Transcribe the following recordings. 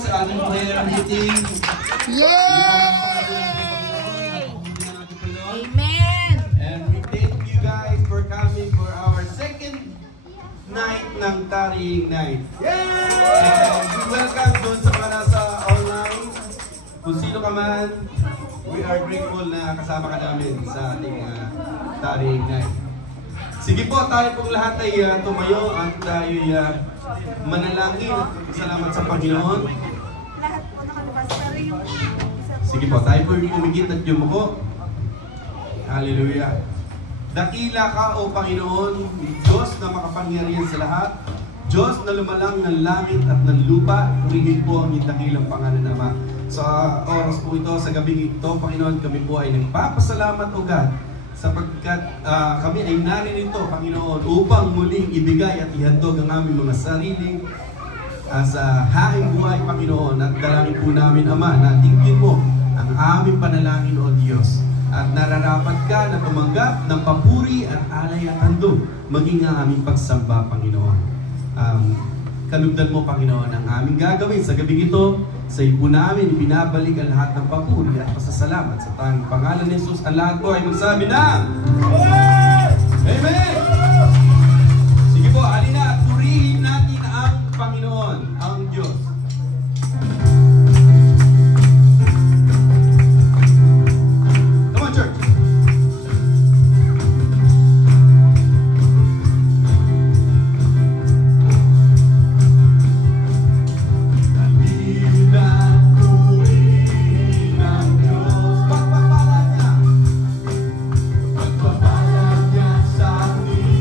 sa ating prayer meeting. Yay! Amen! And we thank you guys for coming for our second night ng Tarrying Night. And we welcome doon sa mga nasa online. Kung sino ka man, we are grateful na kasama ka namin sa ating Tarrying Night. Sige po, tayo pong lahat ay tumayo at tayo manalangin at salamat sa Panginoon. Sige po, tayo po umigit at yumuko. Hallelujah. Dakila ka, O Panginoon, Diyos na makapangyarihan sa lahat, Diyos na lumalang ng langit at ng lupa, purihin po ang dakilang pangalan ng Ama. Sa oras po ito, sa gabing ito, Panginoon, kami po ay nagpapasalamat, O God, sapagkat kami ay narinito, Panginoon, upang muling ibigay at ihandog ang aming mga sariling sa haing buhay, Panginoon. At dalangin po namin, Ama, na tingin mo ang aming panalangin, O Diyos. At nararapat ka na tumanggap ng papuri at alay at handog, maging ang aming pagsamba, Panginoon. Kalugdan mo, Panginoon, ang aming gagawin sa gabing ito. Sa ipo namin, ibinabalik ang lahat ng papuri at pasasalamat sa tanging pangalan ni Jesus. Ang lahat po ay magsabi na Amen! Sige po, alina at purihin natin ang Panginoon, ang Diyos. Come on, church! Pagpapalag niya sa akin.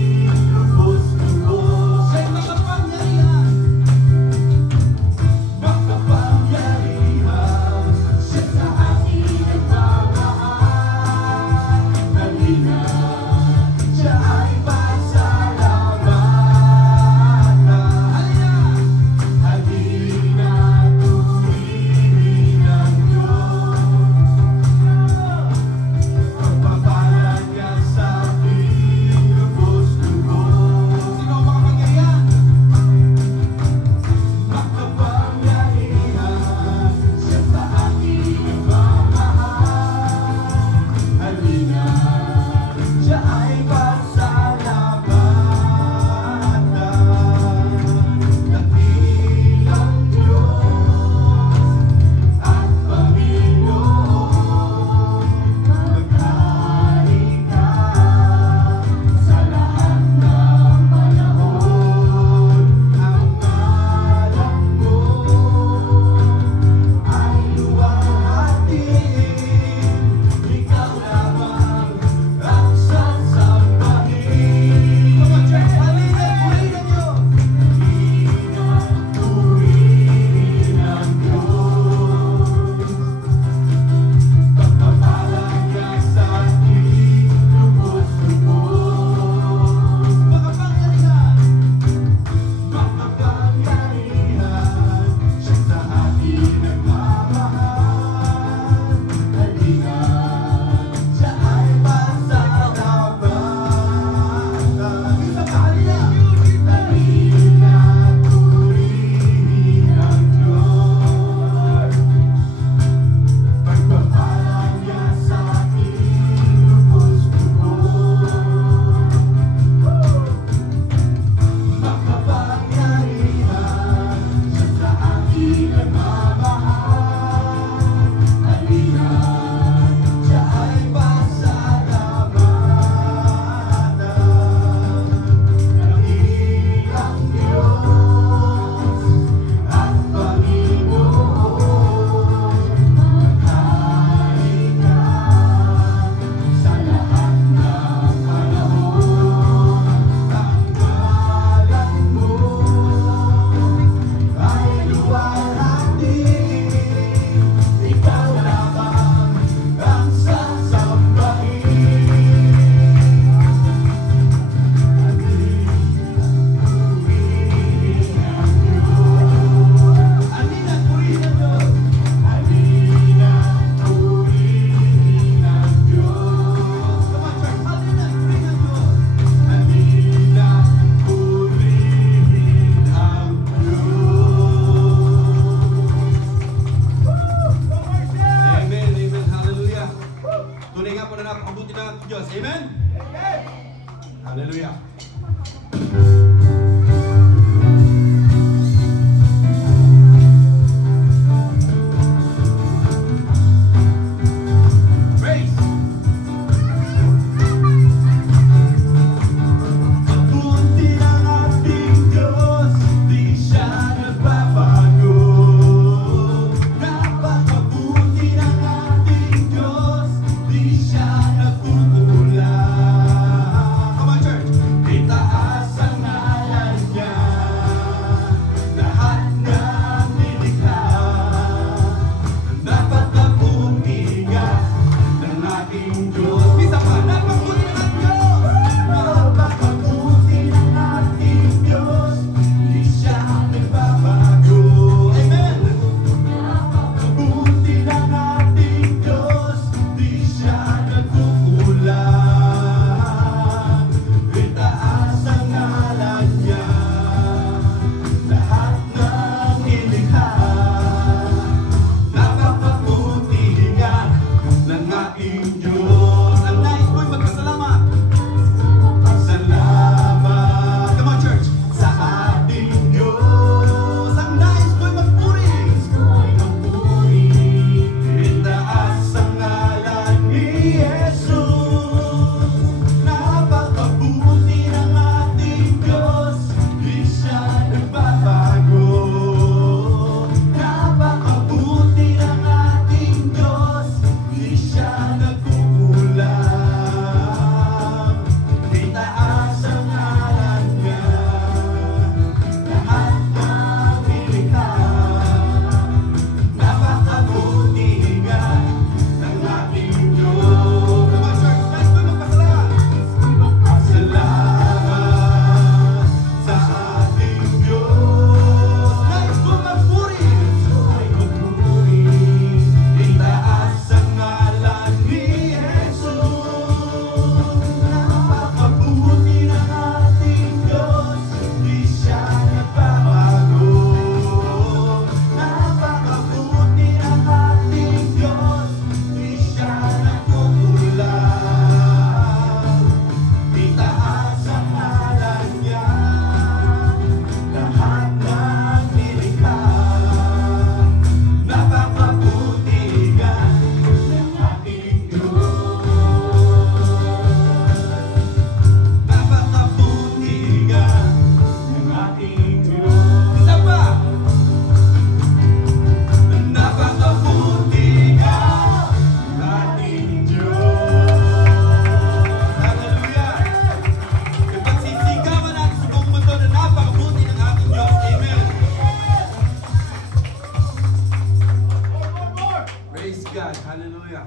God. Hallelujah.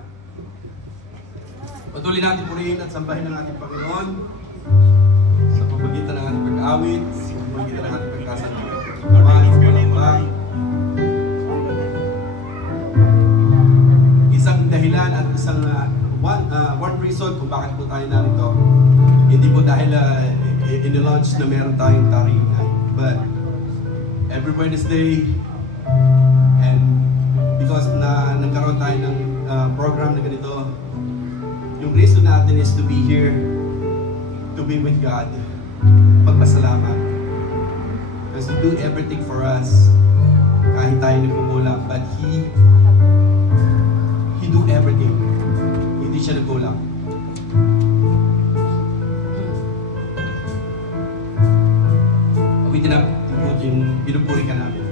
Patuloy natin purihin at sambahin ng ating Panginoon sa pamamagitan ng ating pag-awit, sa pamamagitan ng ating pagkasalamat. Isang dahilan at isang one reason kung bakit po tayo narito. Hindi po dahil in-launch na meron tayong taring night. But every Wednesday, and because nagkaroon tayo ng program na ganito, yung reason natin is to be here, to be with God, magpasalamat. Because to do everything for us, kahit tayo nagkukulang, but He do everything. Hindi siya nagkulang. Awitin natin, pinupuri ka namin.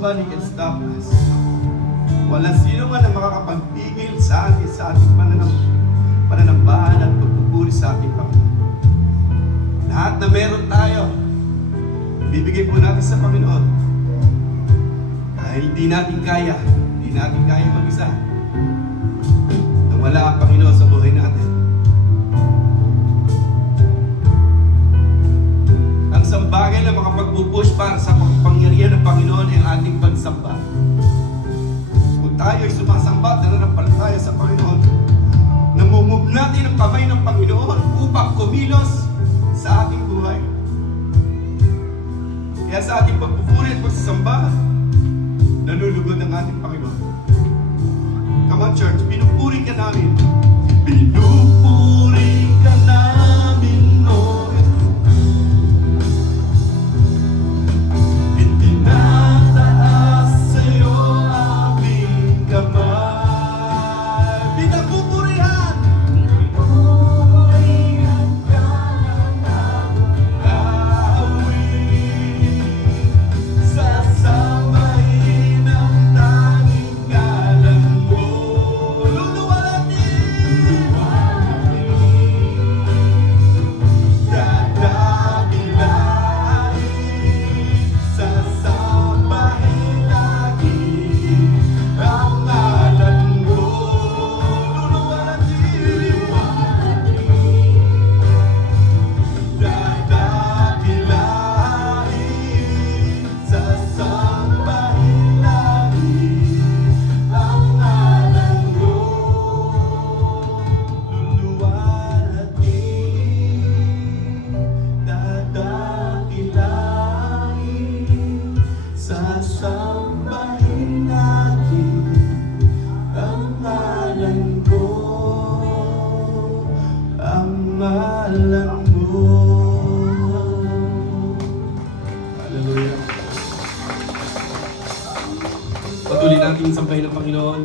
Nobody can stop us. Walang sino man ang makakapagpigil sa atin, sa ating pananambahan at pagpupuri sa ating Panginoon. Lahat na meron tayo, bibigay po natin sa Panginoon. Dahil di natin kaya mag-isa. Nang wala ang Panginoon sa buhay natin. Ang sambagay na makapagpupush para sa pagpangyarihan ng Panginoon ay ang ating pagsamba. Kung tayo ay sumasamba, nananampalataya sa Panginoon, namumove natin ang kamay ng Panginoon upang kumilos sa ating buhay. Kaya sa ating pagpupuri at pagsasamba, nalulugod ang ating Panginoon. Come on, church, pinupuri ka namin. Pinupuri ka namin, Lord. Itinataas sa'yo aming kamay. Pinagpupurihan! Pinupurihan ka ng awit. Sasabayin ang tanging ngalan mo. Luluwalhatin! Dadakilain, sasabahin lagi ang ngalan mo. Luluwalhatin! Dadakilain, sasabahin lagi ang ngalan mo. Luluwalhatin, dadakilain, sasabahin natin ang ngalan ko, ang ngalan mo. Hallelujah. Patuloy natin sambahin ng Panginoon.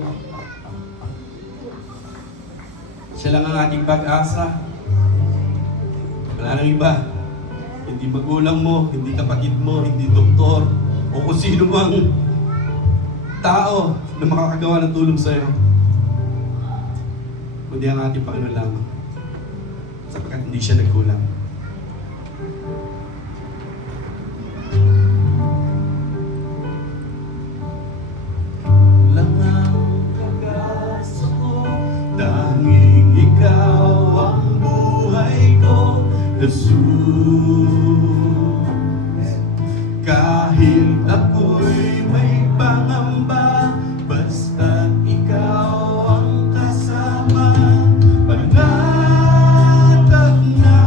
Siya lang ang ating pag-asa. Wala nang iba. Hindi magulang mo, hindi kapatid mo, hindi doktor, o kung sino mang tao na makakagawa ng tulong sa'yo. Kundi ang ating Panginoon lamang. Sapagkat hindi siya nagkulang. Lang ang pag-asa ko, tanging ikaw ang buhay ko, Jesus. Kahit ako'y may pangamba, basta't ikaw ang kasama. Panatag na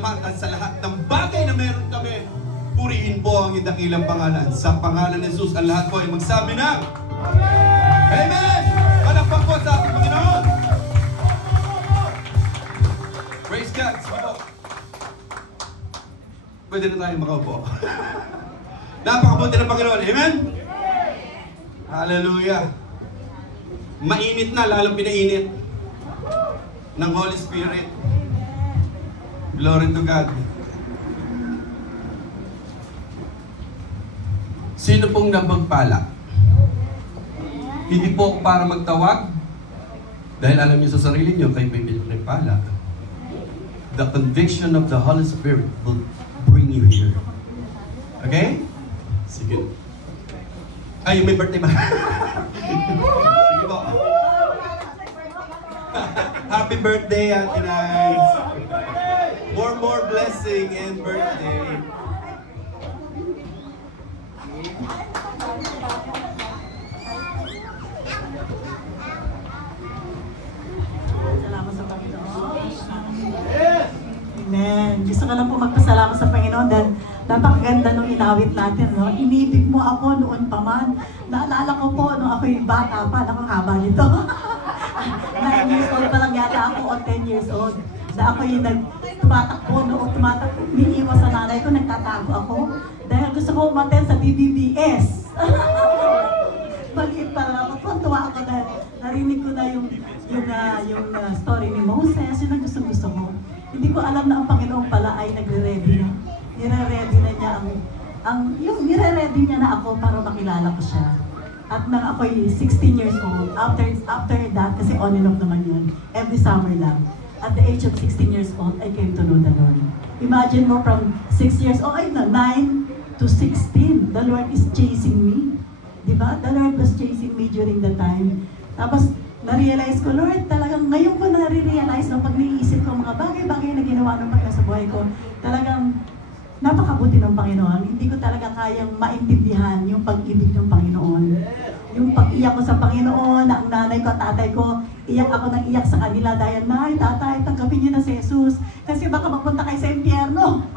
lahat at sa lahat ng bagay na meron kami. Purihin po ang dakilang pangalan. Sa pangalan ni Jesus, ang lahat po ay magsabi ng Amen! Palakpak po sa ating Panginoon. Praise God. Sige po. Pwede na tayo makaupo. Napakabuti ng Panginoon. Amen? Hallelujah. Mainit na, lalong pinainit ng Holy Spirit. Glory to God. Sino pong napagpala? Hindi po para magtawag, dahil alam niyo sa sarili niyo, kayo may pinagpala. The conviction of the Holy Spirit will bring you here. Okay? Sige. Ay, may birthday ba? Sige po. Happy birthday, Ate Nice. More blessing and birthday. Salamat sa Panginoon. Amen. Gusto ko lang po magpasalamat sa Panginoon dahil napakaganda nung inawit natin. No? Inibig mo ako noon pa man. Naalala ko po nung ako'y bata pa, nakakaba nito. 9 years old pa lang yata ako o 10 years old. Na ako'y tumatakbo, umiiwas sa nanay ko, nagtatago ako. Dahil gusto ko umaten sa BBBS. Maliit pa lang ako, tuwa ako dahil narinig ko na yung story ni Moses, yun ang gusto ko. Hindi ko alam na ang Panginoon pala ay nagre-ready na. Nire-ready na niya nire-ready niya na ako para makilala ko siya. At nang ako'y 16 years old, after that, kasi on and off naman yun, every summer lang. At the age of 16 years old, I came to know the Lord. Imagine mo from 6 years old, 9 to 16, the Lord is chasing me. Diba? The Lord was chasing me during the time. Tapos, na-realize ko, Lord, talagang ngayon ko na-realize na pag naiisip ko mga bagay-bagay na ginawa ng Panginoon sa buhay ko, talagang napakabuti ng Panginoon. Hindi ko talaga kayang maintindihan yung pag-ibig ng Panginoon. Yung pag-iyak ko sa Panginoon, ang nanay ko at tatay ko, iyak ako ng iyak sa kanila dahil, Nay, tatay, tanggapin niyo na si Jesus. Kasi baka mapunta kayo sa impyerno.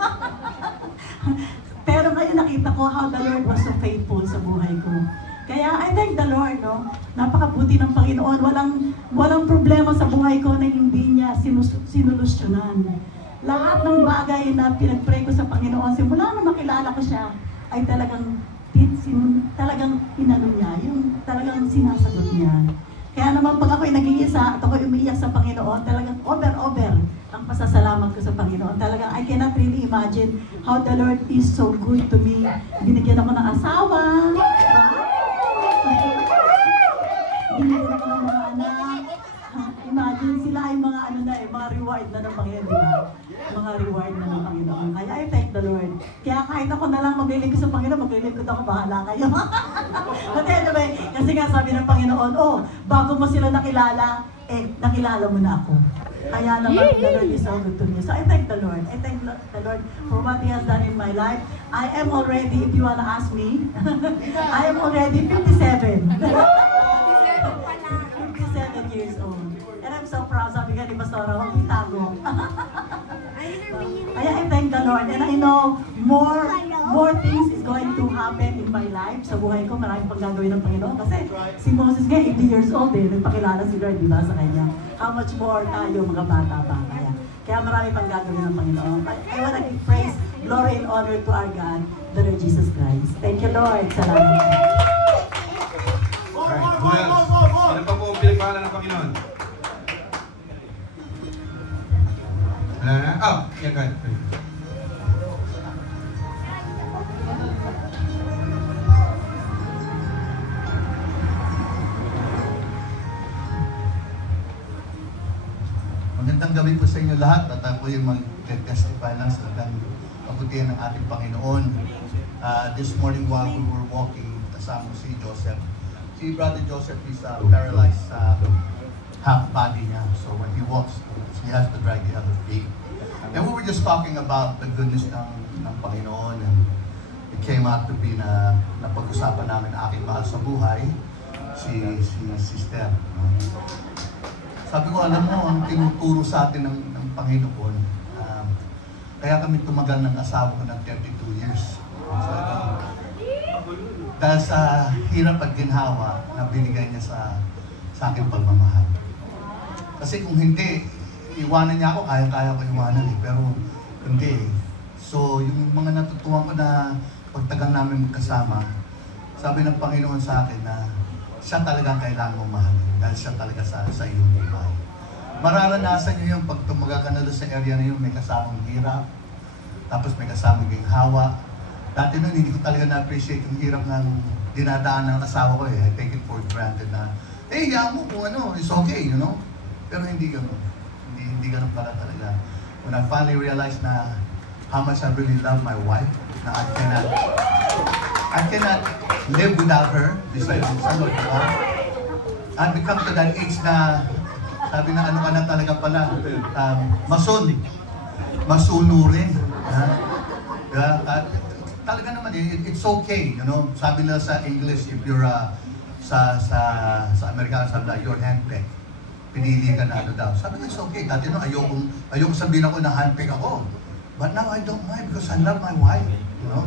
Pero ngayon nakita ko how the Lord was so faithful sa buhay ko. Kaya I thank the Lord, no? Napakabuti ng Panginoon. Walang problema sa buhay ko na hindi niya sinulusyonan. Lahat ng bagay na pinag-pray ko sa Panginoon, simula na makilala ko siya, ay talagang inano niya, yung talagang sinasagot niya. Kaya naman pag ako'y nag-iisa at ako'y umiiyak sa Panginoon, talagang over ang pasasalamat ko sa Panginoon. Talagang I cannot really imagine how the Lord is so good to me. Binigyan ako ng asawa. Binigyan ako ng mga anak. Imagine sila ay mga mga reward na ng Panginoon, di ba? Mga reward na ng Panginoon. Kaya I thank the Lord. Kaya kahit ako na lang maglilingkod sa Panginoon, maglilingkod ako, bahala kayo. But anyway, kasi nga sabi ng Panginoon, bago mo sila nakilala, nakilala mo na ako. Kaya naman, the Lord is so good to me. So I thank the Lord. I thank the Lord for what He has done in my life. I am already, if you wanna ask me, I am already 57. 57 years old. And I'm so proud. Sabi nga ni Pastora, huwag itago. Kaya I thank the Lord. And I know more things is going to happen in my life. Sa buhay ko, maraming pang gagawin ng Panginoon. Kasi si Moses nga, 80 years old nagpakilala si Lord, di ba, sa kanya. How much more tayo, mga bata pa. Kaya marami pang gagawin ng Panginoon. I want to give praise, glory, and honor to our God, the Lord Jesus Christ. Thank you, Lord. Salamat. Alright, who else? Sino pa po ang pinagpala ng Panginoon? Wala na? Yeah, go ahead. Magandang gabi po sa inyo lahat at ako yung mag-testify lang sa kabutihan ng ating Panginoon. This morning while we were walking, kasama si Joseph. Si Brother Joseph is paralyzed sa half body niya. So when he walks, he has to drag the other feet. And we were just talking about the goodness ng Panginoon, and it came out to be na napag-usapan namin na aking mahal sa buhay, si Sister. Sabi ko, alam mo, ang tinuturo sa atin ng Panginoon, Kaya kami tumagal ng asawa ko ng 32 years. So, dahil sa hirap at ginhawa na binigay niya sa aking pagmamahal. Kasi kung hindi, iwanan niya ako, kaya-kaya ko iwanan eh. Pero hindi. So, yung mga natutuhan ko na pagtagal namin magkasama, sabi ng Panginoon sa akin na siya talaga kailangan mo mahalin dahil siya talaga sa iyong buhay. Mararanasan niyo yung pag tumagal ka na doon sa area na yun, may kasamang hirap, tapos may kasamang hawa. Dati nun, hindi ko talaga na-appreciate yung hirap ng dinadaan ng asawa ko eh. I take it for granted na, hiyaan mo kung ano, it's okay, you know? Pero hindi ganun. Hindi ganun pala talaga. When I finally realized na how much I really love my wife, na I cannot live without her, besides the Lord. I've become to that age na, sabi na ano ka na talaga pala, masunurin. Talaga naman, it's okay, you know. Sabi nila sa English, if you're sa Amerikano, sabi na, you're handpicked. Pinili ka na ano daw. Sabi ko, it's okay. Dati no, ayoko sabihin ako na handpick ako. But now I don't mind because I love my wife, you know.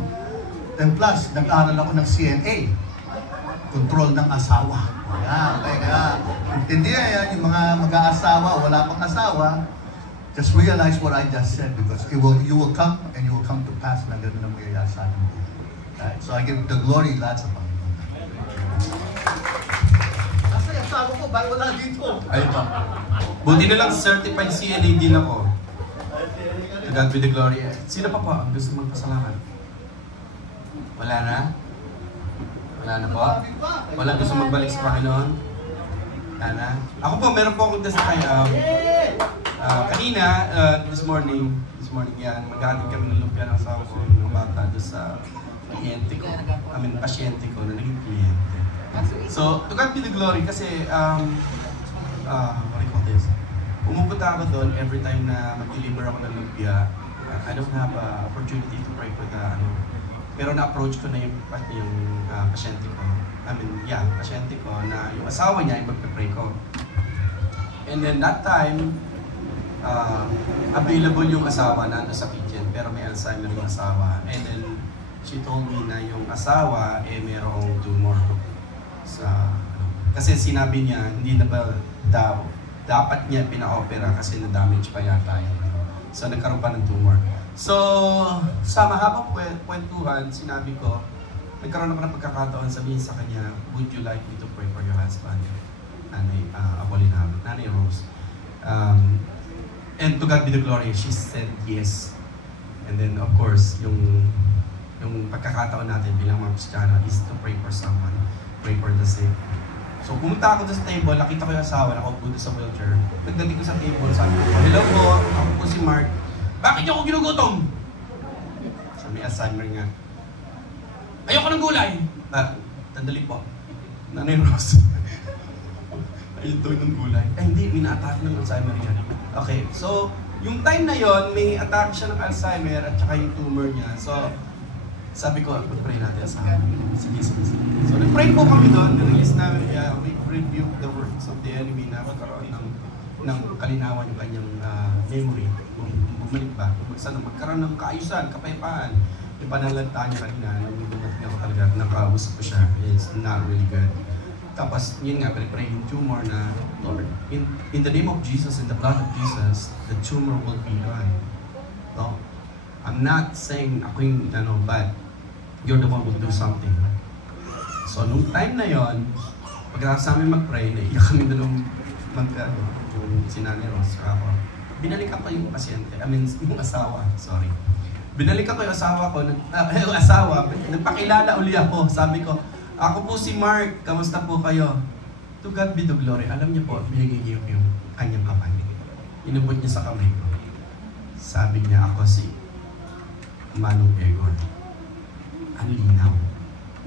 Then plus, nag-aral ako ng CNA. Control ng asawa. Kaya, intindihan yan, yung mga mag-aasawa, wala pang asawa, just realize what I just said because you will come and you will come to pass na gano'n na mangyayari sa atin. Right? So I give the glory lahat sa Panginoon. Kasi yung asawa ko, ba't wala dito? Ayun pa. Buti na lang certified CNA din ako. To God be the glory. Sino pa po ang gusto magpasalamat? Wala na? Wala na po? Wala gusto magbalik sa Panginoon? Wala na? Ako po, meron po akong testify. Kanina, this morning yan, maghahatid kami ng lumpia ng asawa ko, ng bata doon sa pasyente ko na naging kliyente. So, to God be the glory kasi, what do you call this? Pumupunta ako doon every time na mag-deliver ako ng lumpia. I don't have an opportunity to pray for the pero na-approach ko na yung pasyente ko. Pasyente ko na yung asawa niya yung magpe-pray ko. And then that time, available yung asawa na sa kitchen, pero may Alzheimer yung asawa. And then, she told me na yung asawa, merong tumor. Kasi sinabi niya, hindi na ba dapat niya pina-opera kasi na-damage pa yata yun. So, nagkaroon pa ng tumor. So, sa mahabang kwentuhan, sinabi ko, nagkaroon ako ng pagkakataon, sabihin sa kanya, would you like me to pray for your husband? Nanay Rose. And to God be the glory, she said yes. And then, of course, yung pagkakataon natin bilang mga Kristiyano is to pray for someone, pray for the sick. So, pumunta ako sa table, nakita ko yung asawa, nakaupo doon sa wheelchair. Pagdating ko sa table, sabi ko, hello po, ako po si Mark. Bakit niyo ako ginugutom? Sabi, Alzheimer nga. Ayoko ng gulay. Tandali po. Nanay Rose. Ayun daw ng gulay. Hindi, ina-attack ng Alzheimer yan. Okay, so, yung time na yon may attack siya ng Alzheimer at saka yung tumor niya. So, sabi ko, pag-pray natin sa akin. Sige. So, nag-pray po kami doon. Nirelease namin, we rebuke the works of the enemy na magkaroon ng kalinawan yung kanyang memory. Bumalik ba? Magkaroon ng kaayusan, kapayapaan. Yung panalanta niya kanina, nung dumating ako talaga, nakausap ko siya. It's not really good. Tapos, yun nga, pray yung tumor na, Lord, in the name of Jesus, in the blood of Jesus, the tumor will be gone. No? I'm not saying ako yung, but you're the one who will do something. So, nung time na yon, pagkatapos namin mag-pray, naiyak kami doon yung sinani Rose, ako. Binalikan ko yung pasyente, yung asawa, sorry. Binalikan ko yung asawa ko, nagpakilala uli ako, sabi ko, ako po si Mark, kamusta po kayo? To God be the glory. Alam niyo po, binigay niyo yung kanyang kapal. Inubot niya sa kamay ko. Sabi niya, ako si Manong Egor. Ang linaw.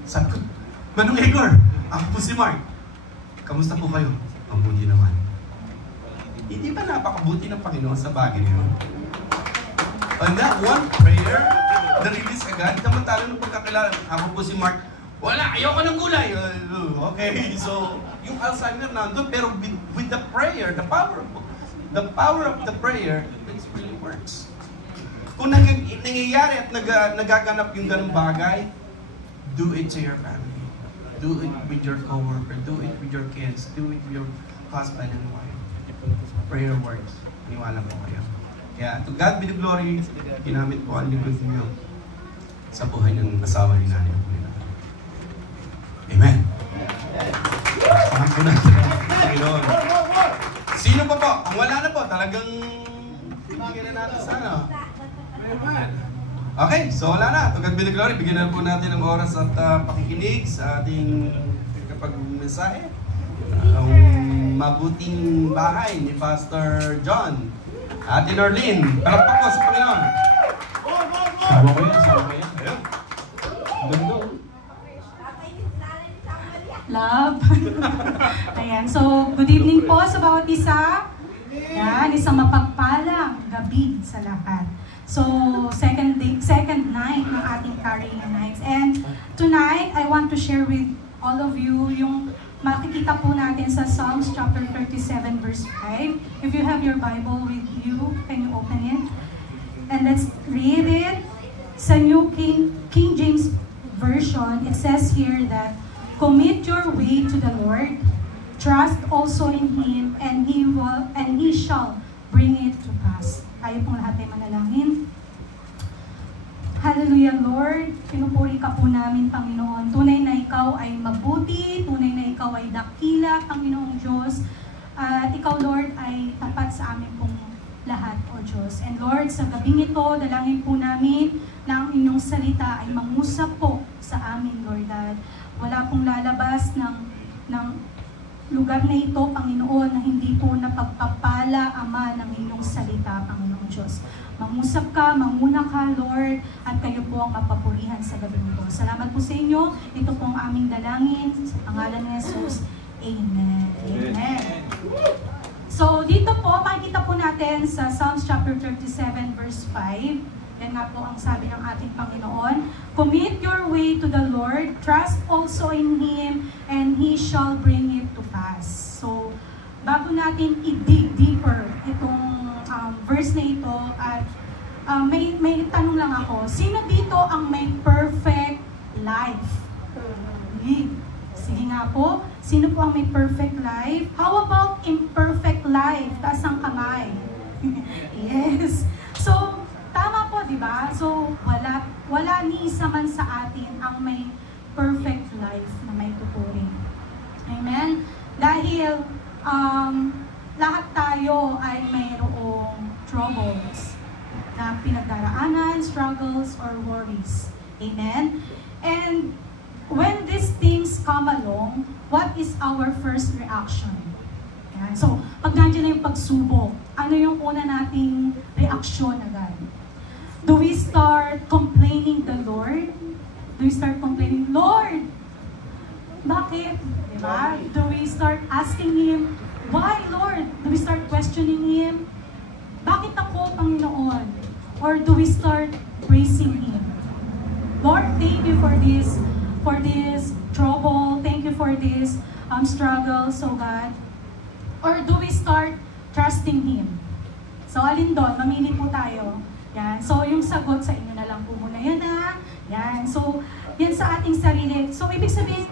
Sabi ko, Manong Egor, ako po si Mark. Kamusta po kayo? Ang buti naman. Hindi ba napakabuti ng Panginoon sa bagay niyo? And that one prayer, na-release agad, samantala nung pagkakilala, ako po si Mark, wala, ayoko ng gulay. Okay, so, yung Alzheimer nandun, pero with the prayer, the power of the prayer, it really works. Kung nangyayari at nagaganap yung ganung bagay, do it to your family. Do it with your coworker. Do it with your kids. Do it with your husband and wife. Prayer works. Iniwala po kayo. Kaya, to God be the glory, ginamit po ang lingkod niyo sa buhay ng asawa ni nanay po nila. Amen. Saan po natin ang Panginoon. Sino pa po? Kung wala na po, talagang bibigyan na natin sana. Okay, so wala na. To God be the glory. Bigyan na po natin ng oras at pakikinig sa ating mensahe. Ang mabuting bahay ni Pastor John. Ate Norlene, palakpak po sa Panginoon. Sama ko yan, sama ko yan. Ayun. Ganda. Love. Ayan. So, good evening po sa bawat isa. Yan, isang mapagpalang gabi sa lahat. So, second night ng ating carrying nights. And tonight, I want to share with all of you yung makikita po natin sa Psalms chapter 37 verse 5. If you have your Bible with you, can you open it? And let's read it. Sa New King James Version, it says here that, "Commit your way to the Lord, trust also in Him, and He shall bring it to pass." Tayo pong lahat ay manalangin. Hallelujah, Lord. Pinupuri ka po namin, Panginoon. Tunay na Ikaw ay mabuti, tunay na Ikaw ay dakila, Panginoong Diyos. At Ikaw, Lord, ay tapat sa amin pong lahat, O Diyos. And Lord, sa gabing ito, dalangin po namin na ang inyong salita ay mangusap po sa amin, Lord. At wala pong lalabas ng lugar na ito, Panginoon, na hindi po napagpapala, Ama, ng inyong salita, Panginoong Diyos. Mangusap ka, manguna ka, Lord, at kayo po ang mapapurihan sa gabi nito. Salamat po sa inyo. Ito po ang aming dalangin. Sa pangalan ni Jesus. Amen. Amen. So, dito po, makikita po natin sa Psalms chapter 37, verse 5. Yan nga po ang sabi ng ating Panginoon. "Commit your way to the Lord, trust also in Him, and He shall bring it to pass." So, bago natin i-dig deeper itong verse na ito, at may tanong lang ako. Sino dito ang may perfect life? Sige nga po. Sino po ang may perfect life? How about imperfect life? Taas ang kamay. Yes. So, tama po, di ba? So, wala ni isa man sa atin ang may perfect life na may tuturing. Amen? Dahil, lahat tayo ay mayroong troubles na pinagdaraanan, struggles, or worries. Amen? And when these things come along, what is our first reaction? Yan. So, pag nandiyan na yung pagsubok, ano yung una nating reaksyon agad? Do we start complaining the Lord? Do we start complaining, Lord, bakit? Diba? Do we start asking Him, why, Lord? Do we start questioning Him? Bakit ako, Panginoon? Or do we start praising Him? Lord, thank you for this trouble. Thank you for this struggle, so God. Or do we start trusting Him? So, alin doon? Mamili po tayo. Yan. So, yung sagot sa inyo na lang po muna yan, ha? Yan. So, yan sa ating sarili. So, ibig sabihin,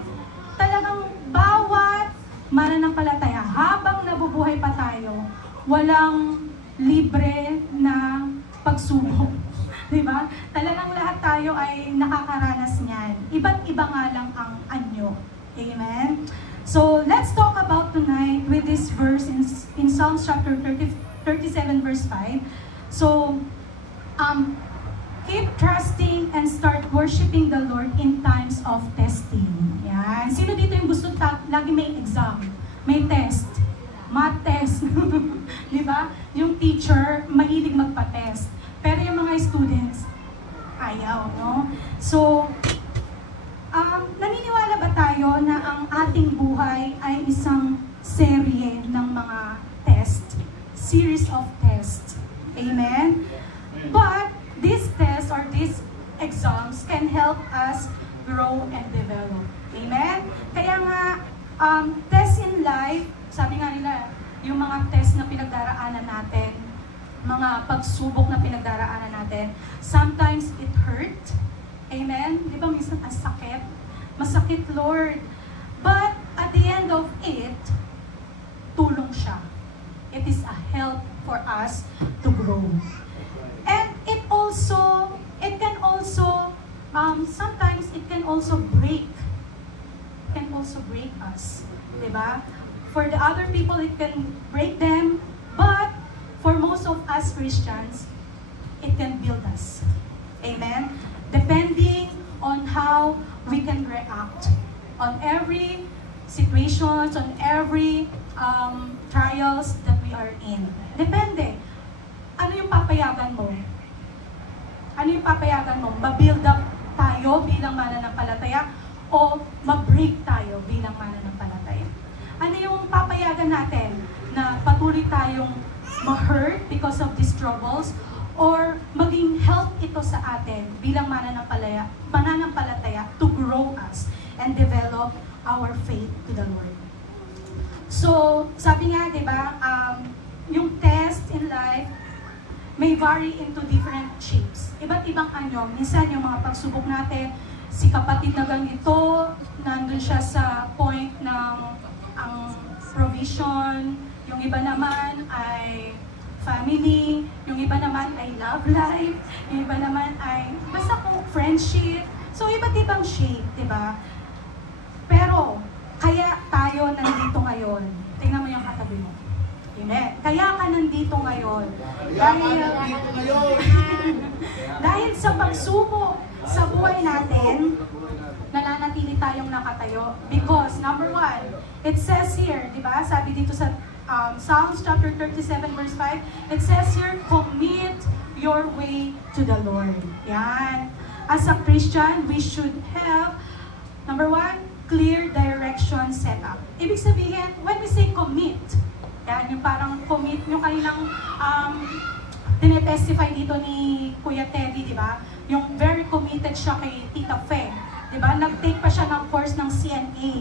talagang bawat mananampalataya, habang nabubuhay pa tayo, walang libre na pagsubok. Diba? Talagang lahat tayo ay nakakaranas niyan. Iba't iba nga lang ang anyo. Amen? So, let's talk about tonight with this verse in Psalms chapter 37 verse 5. So, keep trusting and start worshiping the Lord in times of testing. Yan. Sino dito yung gusto lagi may exam, may test, math test, di ba? Yung teacher, mahilig magpa-test. Pero yung mga students, ayaw, no? So, naniniwala ba tayo na ang ating buhay ay isang serye ng mga test, series of tests? Amen? But, these tests or these exams can help us grow and develop. Amen? Kaya nga, test in life, sabi nga nila, yung mga test na pinagdaraanan natin, mga pagsubok na pinagdaraanan natin. Sometimes it hurt. Amen? Di ba minsan ang sakit? Masakit, Lord. But at the end of it, tulong siya. It is a help for us to grow. And it can also, sometimes it can also break. It can also break us. Diba? For the other people, it can break them. But for most of us Christians, it can build us. Amen? Depending on how we can react on every situations, on every trials that we are in. Depende. Ano yung papayagan mo? Ano yung papayagan mo? Ma-build up tayo bilang mananampalataya o ma-break tayo bilang mananampalataya? Ano yung papayagan natin na patuloy tayong ma-hurt because of these troubles or maging help ito sa atin bilang mananampalataya to grow us and develop our faith to the Lord. So, sabi nga, di ba, yung test in life may vary into different shapes. Iba't ibang anyo. Minsan yung mga pagsubok natin, si kapatid na ganito, nandun siya sa point ng ang provision, yung iba naman ay family, yung iba naman ay love life, yung iba naman ay basta kung friendship. So, iba't ibang shape, di ba? Pero, kaya tayo nandito ngayon. Tingnan mo yung katabi mo. Amen. Kaya ka nandito ngayon. Dahil sa pagsubok sa buhay natin, nananatili tayong nakatayo. Because, number one, it says here, di ba? Sabi dito sa Psalms chapter 37 verse 5, it says here, commit your way to the Lord. Yan. As a Christian, we should have, number one, clear direction set up. Ibig sabihin, when we say commit, yan, yung parang commit, yung kanilang tinetestify dito ni Kuya Teddy, di ba? Yung very committed siya kay Tita Fe. Di ba? Nag-take pa siya ng course ng CNA.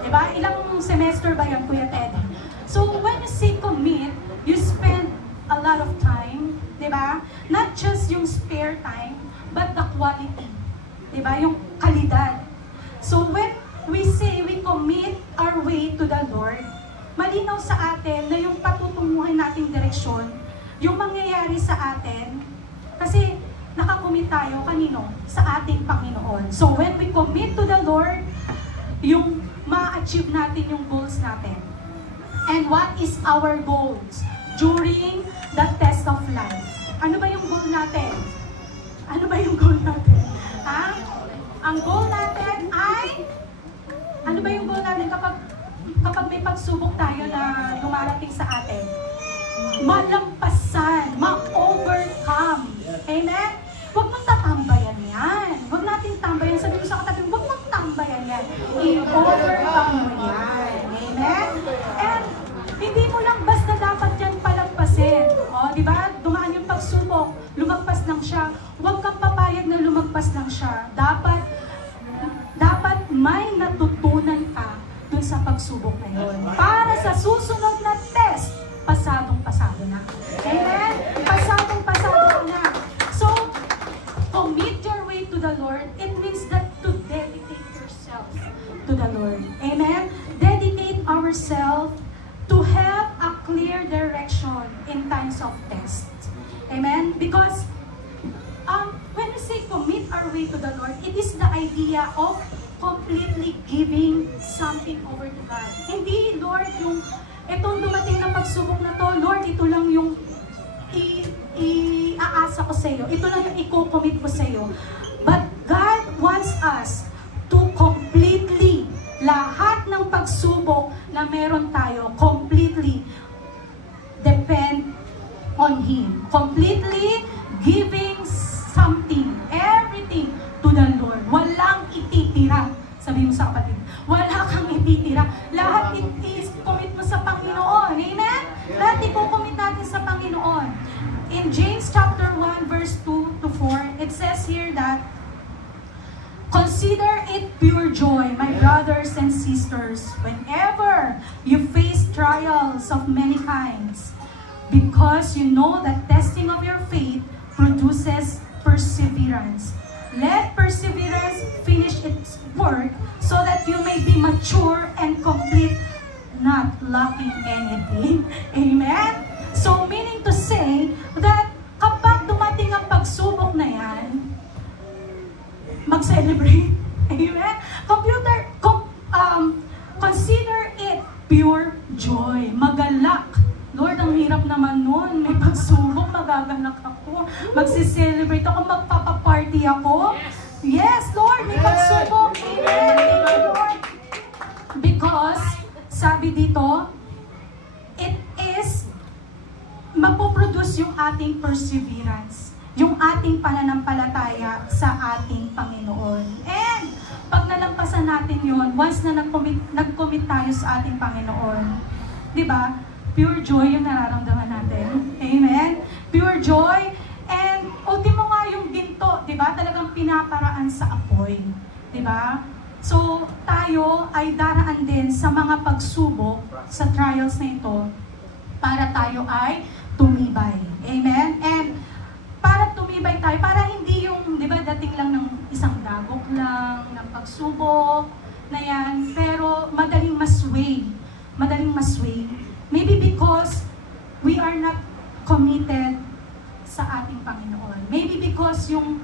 Di ba? Ilang semester ba yan, Kuya Teddy? So, when you say commit, you spend a lot of time, di ba? Not just yung spare time, but the quality. Di ba? Yung kalidad. So, when we say we commit our way to the Lord, malinaw sa atin na yung patutunguhan nating direksyon, yung mangyayari sa atin, kasi nakakommit tayo kanino? Sa ating Panginoon. So, when we commit to the Lord, yung ma-achieve natin yung goals natin. And what is our goals during the test of life? Ano ba yung goal natin? Ano ba yung goal natin? Ha? Ang goal natin ay, ano ba yung goal natin kapag may pagsubok tayo na dumarating sa atin? Malampasan, ma-overcome. Amen? Huwag mong tatambayan yan. Huwag natin tambayan. Sabi ko sa katabi, huwag mong tambayan yan. I-overcome mo yan. Amen? And hindi mo lang basta dapat yan palampasin. O, di ba? Dumaan yung pagsubok, lumagpas lang siya. Huwag kang papayag na lumagpas lang siya. Dapat may natutunan ka dun sa pagsubok na yun. Para sa susunod na test, pasadong-pasado na. Amen? Pasadong-pasado na. So, commit your way to the Lord. It means that to dedicate yourself to the Lord. Amen? Dedicate ourselves to have a clear direction in times of test. Amen? Because when we say commit our way to the Lord, it is the idea of completely giving something over to God. Hindi, Lord, yung itong dumating na pagsubok na to, Lord, ito lang yung iaasa ko sa iyo. Ito lang yung i-commit ko sa iyo. But God wants us to completely, lahat ng pagsubok na meron tayo, completely depend on Him. Completely giving something, everything to the Lord. Walang ititira. Sabi mo sa kapatid, wala kang ititira. Lahat i-commit mo sa Panginoon. Amen? Lahat i-commit natin sa Panginoon. In James chapter 1 verse 2 to 4, it says here that, consider it pure joy, my brothers and sisters, whenever you face trials of many kinds, because you know that testing of your faith produces perseverance. Let perseverance finish its work so that you may be mature and complete, not lacking anything. Amen? So, meaning to say that kapag dumating ang pagsubok na yan, mag-celebrate. Amen? Consider it pure joy. Magalak. Lord, ang hirap naman nun. May pagsubok, magagalak ako. Magsi-celebrate ako, magpapaparty ako. Yes, Lord, may pagsubok. Amen. Thank you, Lord. Because, sabi dito, it is mapoproduce yung ating perseverance, yung ating pananampalataya sa ating Panginoon. And, pag nalampasan natin yun, once na nag-commit tayo sa ating Panginoon, di ba, pure joy yung nararamdaman natin. Amen? Pure joy. And, ultimo nga yung ginto, di ba, talagang pinaparaan sa apoy. Di ba? So, tayo ay daraan din sa mga pagsubok, sa trials na ito, para tayo ay tumibay. Amen? And, para tumibay tayo, para hindi yung, di ba, dating lang ng isang dagok lang, ng pagsubok, na yan, pero madaling masway. Madaling masway. Maybe because we are not committed sa ating Panginoon. Maybe because yung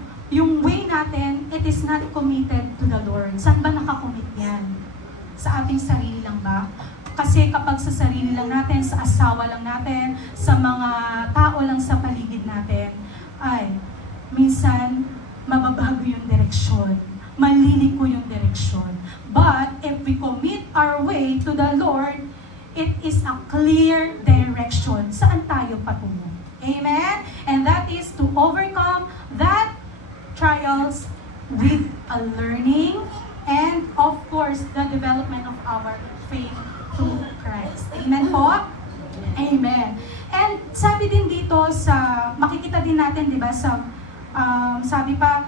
way natin, it is not committed to the Lord. Saan ba nakakommit yan? Sa ating sarili lang ba? Kasi kapag sa sarili lang natin, sa asawa lang natin, sa mga tao lang sa paligid natin, ay, minsan, mababago yung direksyon. Maliliko yung direksyon. But, if we commit our way to the Lord, it is a clear direction. Saan tayo patungo? Amen? And that is to overcome that trials with a learning and, of course, the development of our faith through Christ. Amen po? Amen. And sabi din dito sa, makikita din natin, di ba, sa, sabi pa,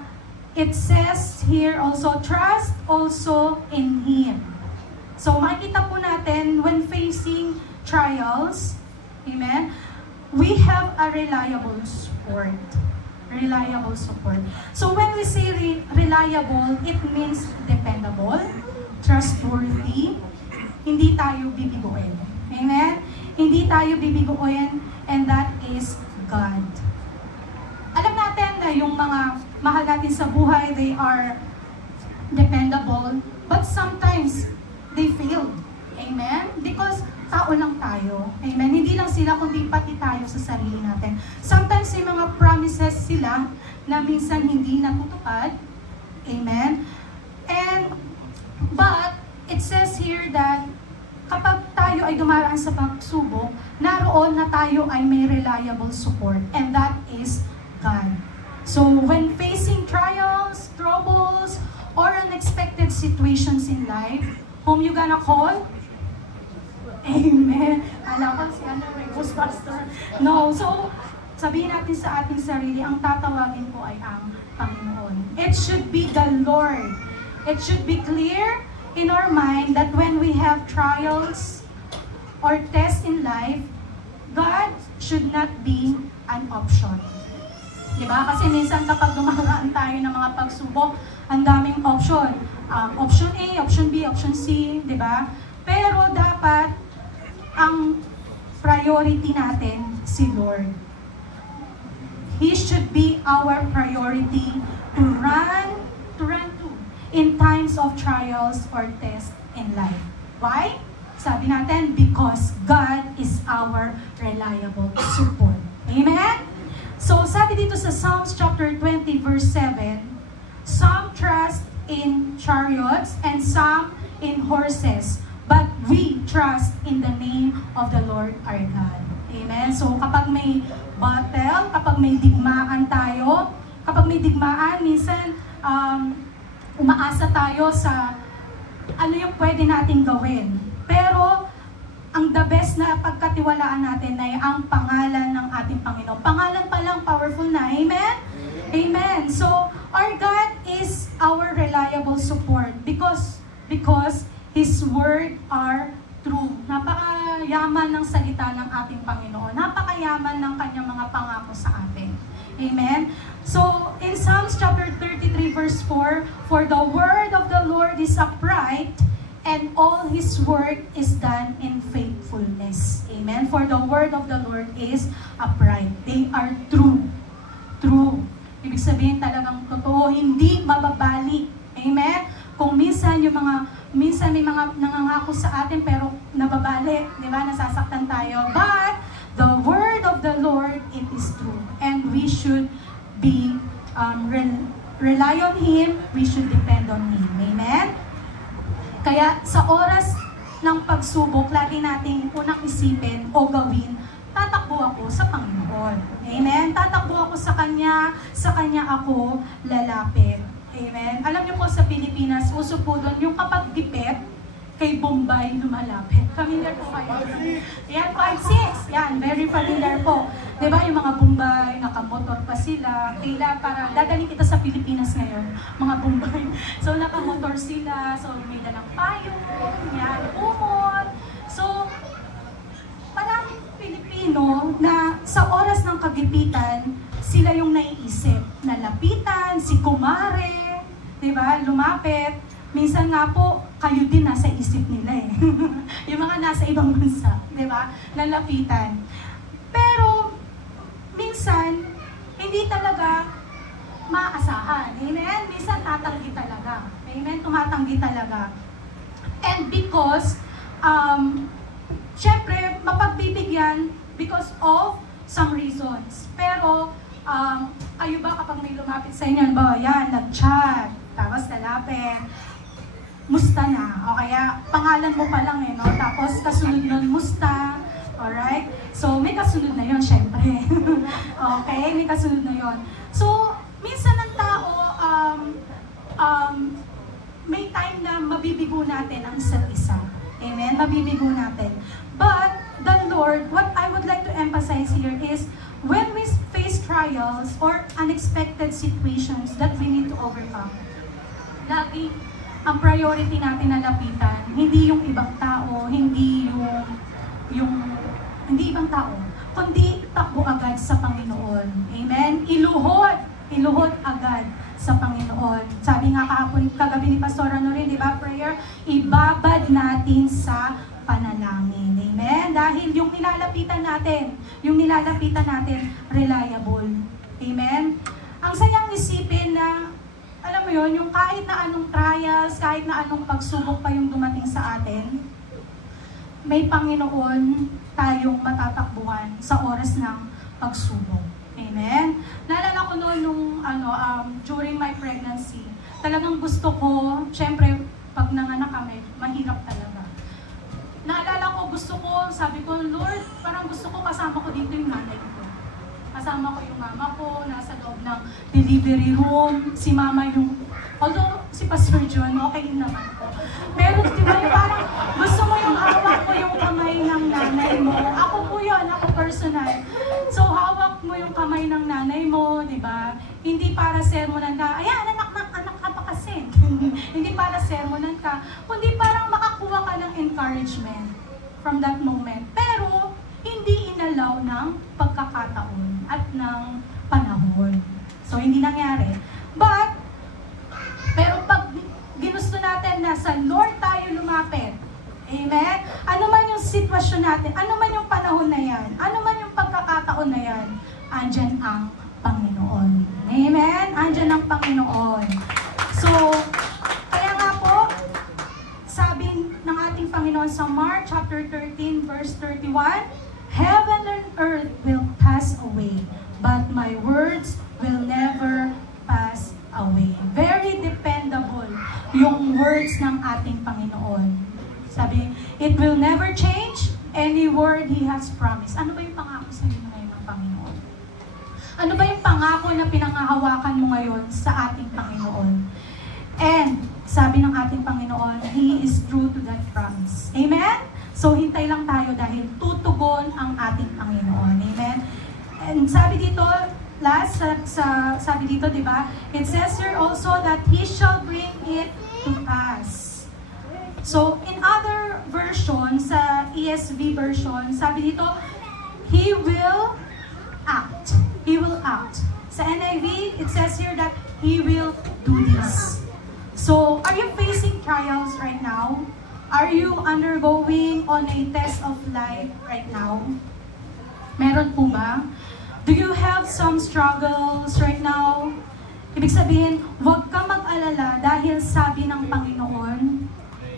it says here also, trust also in Him. So makikita po natin, when facing trials, amen, we have a reliable support. Reliable support. So when we say reliable, it means dependable, trustworthy, hindi tayo bibiguin. Amen? Hindi tayo bibiguin, and that is God. Alam natin na yung mga mahal natin sa buhay, they are dependable, but sometimes they failed. Amen? Because tao lang tayo. Amen? Hindi lang sila, kundi pati tayo sa sarili natin. Sometimes may mga promises sila na minsan hindi natutupad. Amen? But, it says here that kapag tayo ay dumaraan sa pagsubok, naroon na tayo ay may reliable support. And that is God. So, when facing trials, troubles, or unexpected situations in life, whom you gonna call? Amen. Alam ko si may Ghostbuster. No, so, sabihin natin sa ating sarili, ang tatawagin ko ay ang Panginoon. It should be the Lord. It should be clear in our mind that when we have trials or tests in life, God should not be an option. Diba? Kasi minsan kapag dumaraan tayo ng mga pagsubok, ang daming option. Option A, option B, option C, diba? Pero dapat ang priority natin si Lord. He should be our priority to run to in times of trials or tests in life. Why? Sabi natin, because God is our reliable support. Amen? So, sabi dito sa Psalms chapter 20 verse 7, some trust in chariots and some in horses, but we trust in the name of the Lord our God. Amen? So, kapag may battle, kapag may digmaan tayo, minsan, umaasa tayo sa ano yung pwede nating gawin. Pero, ang the best na pagkatiwalaan natin ay ang pangalan ng ating Panginoon. Pangalan pa lang, powerful na. Amen? Amen. So, our God is our reliable support because His word are true. Napakayaman ng salita ng ating Panginoon. Napakayaman ng kanyang mga pangako sa atin. Amen? So, in Psalms chapter 33 verse 4, "For the word of the Lord is upright, and all His work is done in faithfulness." Amen? For the word of the Lord is upright. They are true. True. Ibig sabihin talagang totoo, hindi mababali. Amen? Kung minsan may mga nangangako sa atin pero nababali, di ba? Nasasaktan tayo. But the word of the Lord, it is true. And we should be rely on Him, we should depend on Him. Amen? Kaya sa oras ng pagsubok, lagi nating unang isipin o gawin, tatakbo ako sa Panginoon. Amen? Tatakbo ako sa Kanya ako lalapit. Amen? Alam niyo po sa Pilipinas, uso po doon yung kapag dipet, kay Bombay lumalapit. Familiar po kayo? Yan, 5-6. Yan, very familiar po. Diba yung mga Bombay, nakamotor pa sila. Kaya para, dadalhin kita sa Pilipinas ngayon, mga Bombay. So, nakamotor sila. So, may dalang payong, yan, umot. So, maraming Pilipino na sa oras ng kagipitan, sila yung naiisip. Nalapitan, si kumare, diba, lumapit. Minsan nga po, kayo din nasa isip nila eh. Yung mga nasa ibang bansa, di ba? Lalapitan. Pero, minsan, hindi talaga maasahan. Amen? Minsan, tatanggi talaga. Amen? Tumatanggi talaga. And because, syempre, mapagbibigyan because of some reasons. Pero, kayo ba kapag may lumapit sa inyo, ba, yan, nag-chat, tapos lalapit, musta na, o kaya pangalan mo pa lang eh, no? Tapos kasunod nun, musta, alright? So, may kasunod na yon syempre. Okay, may kasunod na yon. So, minsan ang tao, may time na mabibigo natin ang isa't isa. Amen? Mabibigo natin. But, the Lord, what I would like to emphasize here is, when we face trials or unexpected situations that we need to overcome, lagi ang priority natin na lapitan, hindi yung ibang tao, hindi ibang tao, kundi takbo agad sa Panginoon. Amen? Iluhod agad sa Panginoon. Sabi nga kahapon, kagabi ni Pastor ano rin, di ba, prayer, ibabad natin sa panalangin. Amen? Dahil yung nilalapitan natin, reliable. Amen? Ang sayang isipin na alam mo yun, yung kahit na anong trials, kahit na anong pagsubok pa yung dumating sa atin, may Panginoon tayong matatakbuhan sa oras ng pagsubok. Amen? Naalala ko noon during my pregnancy, talagang gusto ko, syempre, pag nanganak kami, mahirap talaga. Naalala ko, sabi ko, Lord, parang gusto ko kasama ko dito yung nanay ko. Kasama ko yung mama ko, nasa loob ng delivery room, si mama yung, although si Pastor John, okay naman po. Pero di ba yung parang gusto mo yung hawak mo yung kamay ng nanay mo. Ako po yun, ako personal. So hawak mo yung kamay ng nanay mo, di ba? Hindi para sermonan ka, ayan, anak ka pa kasi. Hindi para sermonan ka, kundi parang makakuha ka ng encouragement from that moment. Pero, hindi inalaw ng pagkakataon at ng panahon. So, hindi nangyari. Pero pag ginusto natin na sa Lord tayo lumapit, amen? Ano man yung sitwasyon natin, ano man yung panahon na yan, ano man yung pagkakataon na yan, andyan ang Panginoon. Amen? Andyan ang Panginoon. So, kaya nga po, sabi ng ating Panginoon sa Mark chapter 13 verse 31, "Heaven and earth will pass away, but my words will never pass away." Very dependable yung words ng ating Panginoon. Sabi, it will never change any word He has promised. Ano ba yung pangako sa inyo ngayon ng Panginoon? Ano ba yung pangako na pinangahawakan mo ngayon sa ating Panginoon? And sabi ng ating Panginoon, He is true to that promise. Amen? So, hintay lang tayo dahil tutugon ang ating Panginoon. Amen? And sabi dito, sabi dito, di ba? It says here also that He shall bring it to pass. So, in other version, sa ESV version, sabi dito, He will act. He will act. Sa NIV, it says here that He will do this. So, are you facing trials right now? Are you undergoing on a test of life right now? Meron po ba? Do you have some struggles right now? Ibig sabihin, huwag ka mag-alala dahil sabi ng Panginoon,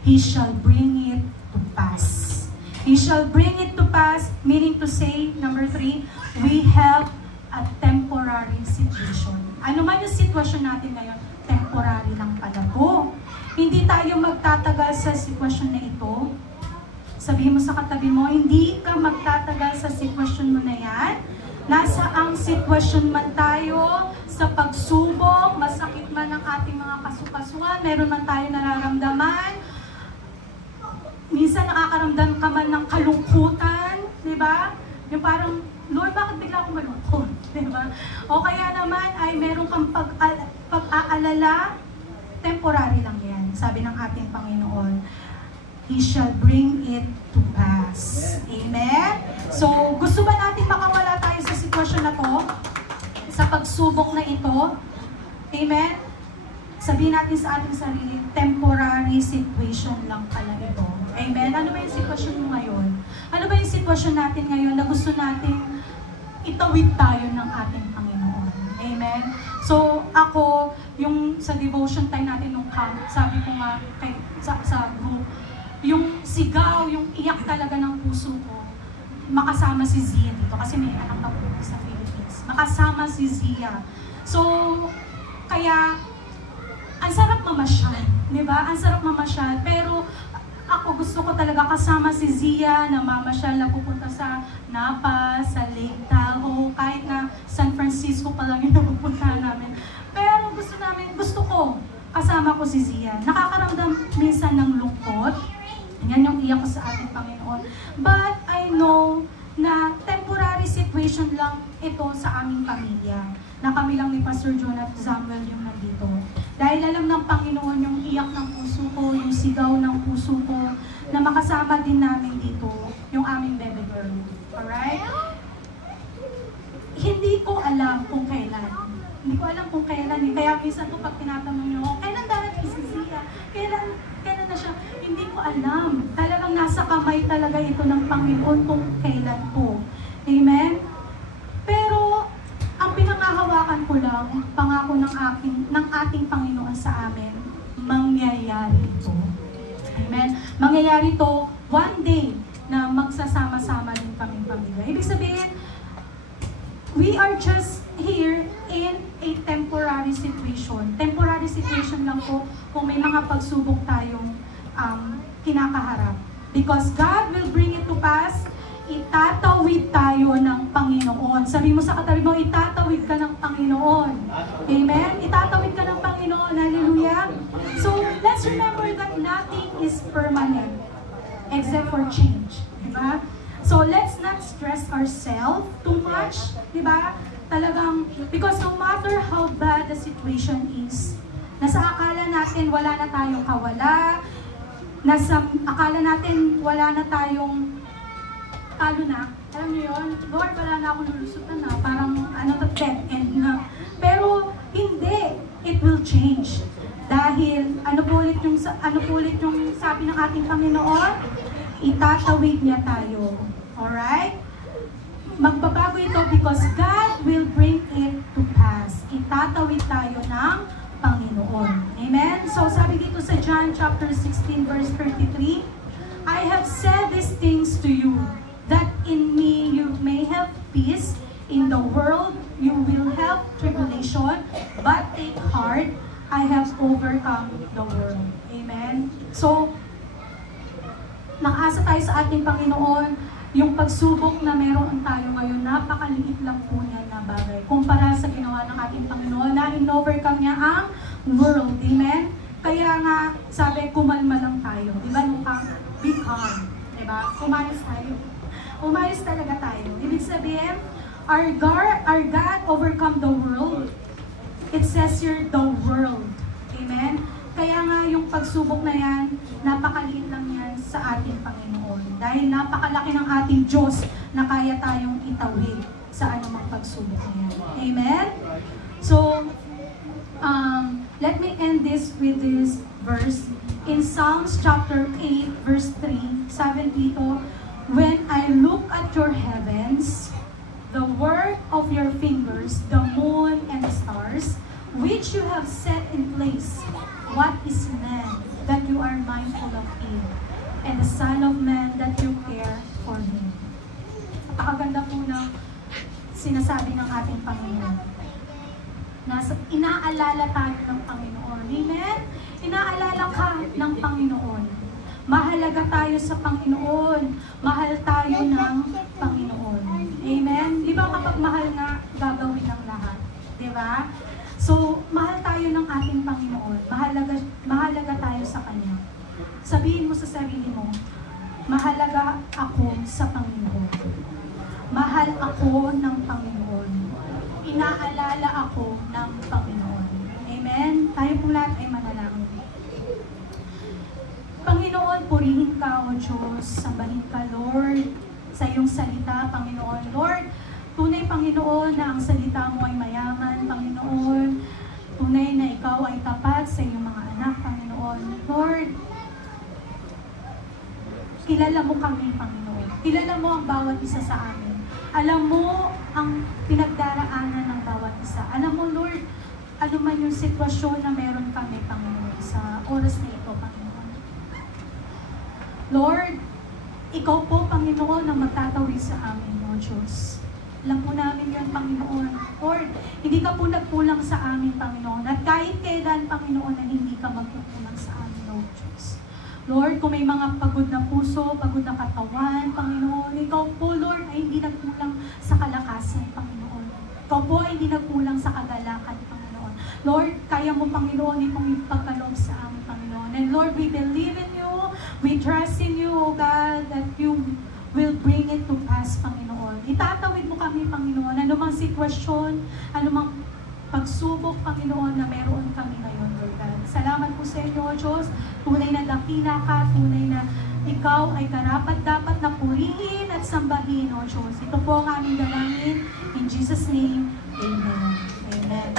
He shall bring it to pass. He shall bring it to pass, meaning to say, number 3, we have a temporary situation. Ano man yung sitwasyon natin ngayon, temporary lang pala po. Hindi tayo magtatagal sa sitwasyon na ito. Sabihin mo sa katabi mo, hindi ka magtatagal sa sitwasyon mo na yan. Nasa ang sitwasyon man tayo, sa pagsubok, masakit man ang ating mga kasukasuan, meron man tayo nararamdaman, minsan nakakaramdam ka man ng kalungkutan, di ba? Yung parang, Lord, bakit bigla akong malungkot? Di ba? O kaya naman ay meron kang pag-aalala, temporary lang yan, sabi ng ating Panginoon. He shall bring it to pass. Amen? So, gusto ba natin makawala tayo sa sitwasyon na to? Sa pagsubok na ito? Amen? Sabihin natin sa ating sarili, temporary situation lang pala ito. Amen? Ano ba yung sitwasyon mo ngayon? Ano ba yung sitwasyon natin ngayon na gusto natin itawid tayo ng ating Panginoon? Amen? So, ako, yung sa devotion time natin nung camp, sabi ko nga sa group, yung sigaw, yung iyak talaga ng puso ko, makasama si Zia dito kasi may anak ako sa Philippines. Makasama si Zia. So, kaya, ang sarap mamasyal, di ba? Ang sarap mamasyal, pero ako gusto ko talaga kasama si Zia na mamasyal na pupunta sa Napa, sa Lake Tahoe, kahit na San Francisco pa lang yung napupunta namin. Pero gusto ko kasama ko si Zia. Nakakaramdam minsan ng lungkot. Yan yung iyak ko sa ating Panginoon. But I know na temporary situation lang ito sa aming pamilya. Na kami lang ni Pastor John at Samuel yung nandito. Dahil alam ng Panginoon yung iyak ng puso ko, yung sigaw ng puso ko, na makasama din namin dito yung aming baby girl. Alright? Hindi ko alam kung kailan. Hindi ko alam kung kailan eh. Kaya minsan ko pag tinatanong nyo, kailan darating si Zia? Kailan na siya? Hindi ko alam. Talagang nasa kamay talaga ito ng Panginoon kung kailan po. Amen? Pero, ang pinangahawakan ko lang, pangako ng ating Panginoon sa amin, mangyayari ito. Amen? Mangyayari ito one day na magsasama-sama din kaming pamilya. Ibig sabihin, we are just here in a temporary situation. Temporary situation lang po kung may mga pagsubok tayong kinakaharap. Because God will bring it to pass, itatawid tayo ng Panginoon. Sabi mo sa katabi mo, itatawid ka ng Panginoon. Amen? Itatawid ka ng Panginoon. Hallelujah? So, let's remember that nothing is permanent except for change. Diba? So, let's not stress ourselves too much. Diba? Talagang, because no matter how bad the situation is, nasa akala natin wala na tayong kawala, nasa akala natin wala na tayong talo na. Alam niyo yun? Lord, wala na akong lulusutan na. Parang dead end na. Pero, hindi. It will change. Dahil, ano po ulit yung sabi ng ating Panginoon? Itatawid niya tayo. Alright? Magbabago ito because God will bring it to pass. Itatawid tayo ng Panginoon. Amen? So, sabi dito sa John chapter 16 verse 33, I have said these things to you, that in me you may have peace. In the world you will have tribulation, but take heart, I have overcome the world. Amen? So, nakaasa tayo sa ating Panginoon. Yung pagsubok na meron tayo ngayon, napakaliit lang po niya na bagay. Kumpara sa ginawa ng ating Panginoon, na in-overcome niya ang world. Amen? Kaya nga, sabi, kumalma lang tayo. Diba? Be calm. Diba? Kumayos tayo. Umayos talaga tayo. Ibig sabihin, our God overcome the world. It says here, the world. Amen? Kaya nga yung pagsubok na yan, napakaliit lang yan sa ating Panginoon. Dahil napakalaki ng ating Diyos na kaya tayong itawid sa anumang pagsubok na yan. Amen? So, let me end this with this verse. In Psalms chapter 8, verse 3, sabi dito, when I look at your heavens, the work of your fingers, the moon and the stars, which you have set in place, what is man that you are mindful of him, and the Son of Man that you care for him? Napakaganda po ng sinasabi ng ating Panginoon. Inaalala tayo ng Panginoon. Amen? Inaalala ka ng Panginoon. Mahalaga tayo sa Panginoon. Mahal tayo ng Panginoon. Amen? Di ba kapag mahal na, gagawin ng lahat? Di ba? So, mahal tayo ng ating Panginoon. Mahalaga tayo sa Kanya. Sabihin mo sa sarili mo, mahalaga ako sa Panginoon. Mahal ako ng Panginoon. Inaalala ako ng Panginoon. Amen? Tayo po lahat ay manalangin. Panginoon, purihin ka, O Diyos. Sambahin ka, Lord, sa iyong salita, Panginoon. Lord, tunay, Panginoon, na ang salita mo ay mayaman, Panginoon. Tunay na ikaw ay tapat sa iyong mga anak, Panginoon. Lord, kilala mo kami, Panginoon. Kilala mo ang bawat isa sa amin. Alam mo ang pinagdaraanan ng bawat isa. Alam mo, Lord, ano man yung sitwasyon na meron kami, Panginoon, sa oras na ito, Panginoon. Lord, ikaw po, Panginoon, ang magtatawid sa amin, O Diyos. Alam po namin yan, Panginoon. Lord, hindi ka po nagkulang sa amin, Panginoon. At kahit kailan, Panginoon, na hindi ka magkukulang sa amin, O Diyos. Lord, kung may mga pagod na puso, pagod na katawan, Panginoon, ikaw po, Lord, ay hindi nagkulang sa kalakasan, Panginoon. Ikaw po ay hindi nagkulang sa kagalakan, Panginoon. Lord, kaya mo, Panginoon, itong ipagkaloob sa amin, Panginoon. And Lord, we believe in you, we trust in you, O God, that you will bring it to pass, Panginoon. Itatawid mo kami, Panginoon, anumang sitwasyon, anumang pagsubok, Panginoon, na meron kami ngayon, Lord God. Salamat po sa inyo, O Diyos. Tunay na dakila ka, tunay na ikaw ay karapat-dapat na purihin at sambahin, O Diyos. Ito po ang aming dalangin. In Jesus' name, Amen. Amen.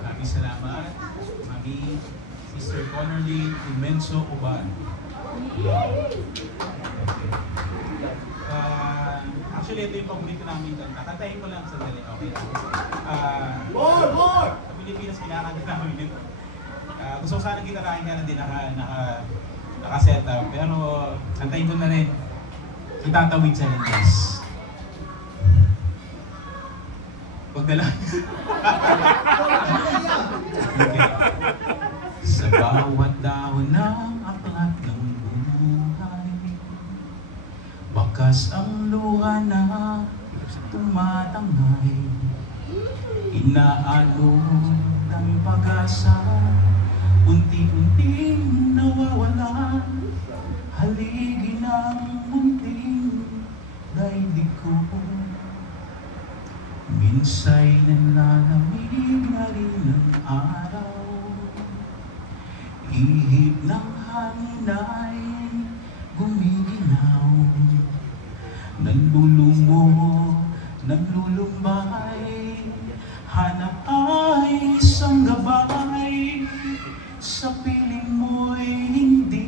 Maraming salamat, Mami, Sister Connerly Imenso Uban. Actually, ito yung paborito namin doon. Kakantahin ko lang sandali. Okay lang. Sa Pilipinas, kinakanta namin yun. Gusto ko sana gitarahin ka na din naka-set up. Pero, kantahin ko na rin. Itatawid sa Lindas. Huwag na lang. Okay. Sa bawat dahon ng aklat ng buhay, bakas ang luha na tumatangay, inaalon ng pag-asa, unti-unting nawawala, haligi ng munting daigdig ko. Minsa'y nanlalamig na rin ang araw, ihip ng hangin ay gumiginaw, nalulumbay, hanap ay isang gabay, sa piling mo'y hindi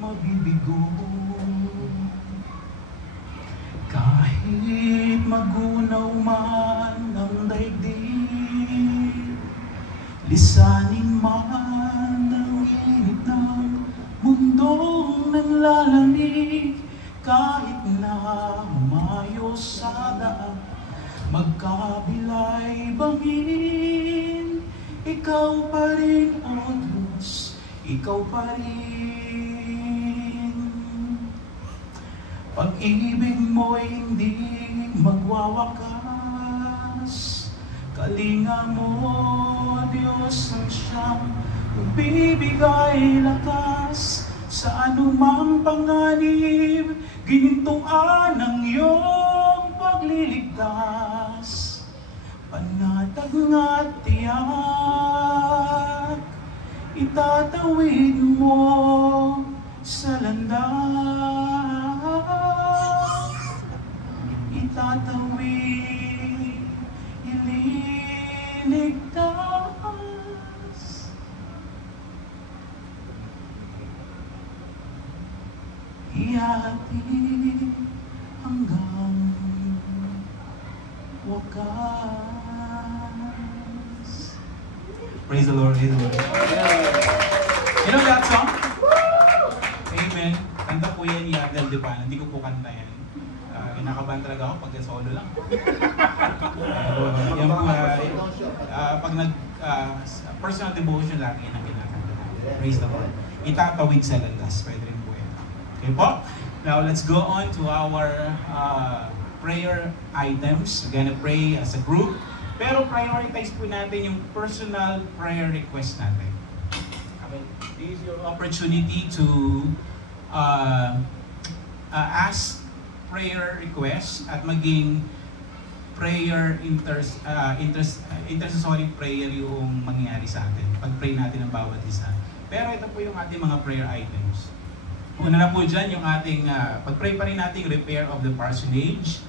mabibigo. Kahit magunaw man ang daigdig, lisanin man ang init ng mundong nanlalamig, kahit na humayo sa daan, magkabilay bangin, ikaw pa rin, O Diyos, ikaw pa rin. Pag-ibig mo'y hindi magwawakas, kalinga mo Diyos ang siyang magbibigay lakas sa anumang panganib, ginintuan ang iyong pagliligtas. Panatag at tiyak, itatawid mo sa landas. Itatawid, ililigtas. Ihatid hanggang wakas. Praise the Lord, praise the Lord. You know that song? Amen. Kanta po yan ni Adel De Pana. Hindi ko po kanta yan. Kinakabahan talaga ako pag solo lang. Yan po, pag personal devotion lang, yan ang kinakanta. Praise the Lord. Itatawid sa landas. Pwede rin po yan. Okay po? Now, let's go on to our prayer items. We're gonna pray as a group. Pero prioritize po natin yung personal prayer request natin. Okay. This is your opportunity to ask prayer requests at maging prayer intercessory prayer yung mangyayari sa atin. Pag-pray natin ang bawat isa. Pero ito po yung ating mga prayer items. Una na po dyan yung ating, pag-pray pa rin natin repair of the parsonage.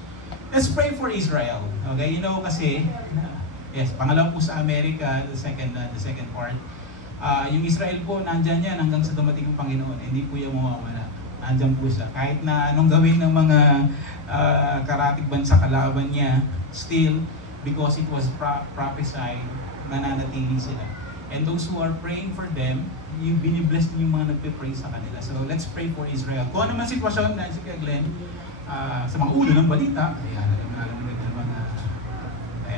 Let's pray for Israel. Okay, you know kasi, yes, pangalawa po sa Amerika, the second part. Yung Israel po, nandyan yan hanggang sa dumating ang Panginoon. Hindi po yung mawawala. Nandyan po siya. Kahit na anong gawin ng mga karatig bansa kalaban niya, still, because it was prophesied, nananatili sila. And those who are praying for them, yung binibless niyo yung mga nagpe-pray sa kanila. So let's pray for Israel. Kung ano man sitwasyon na si Glenn, sa mga ulo ng balita,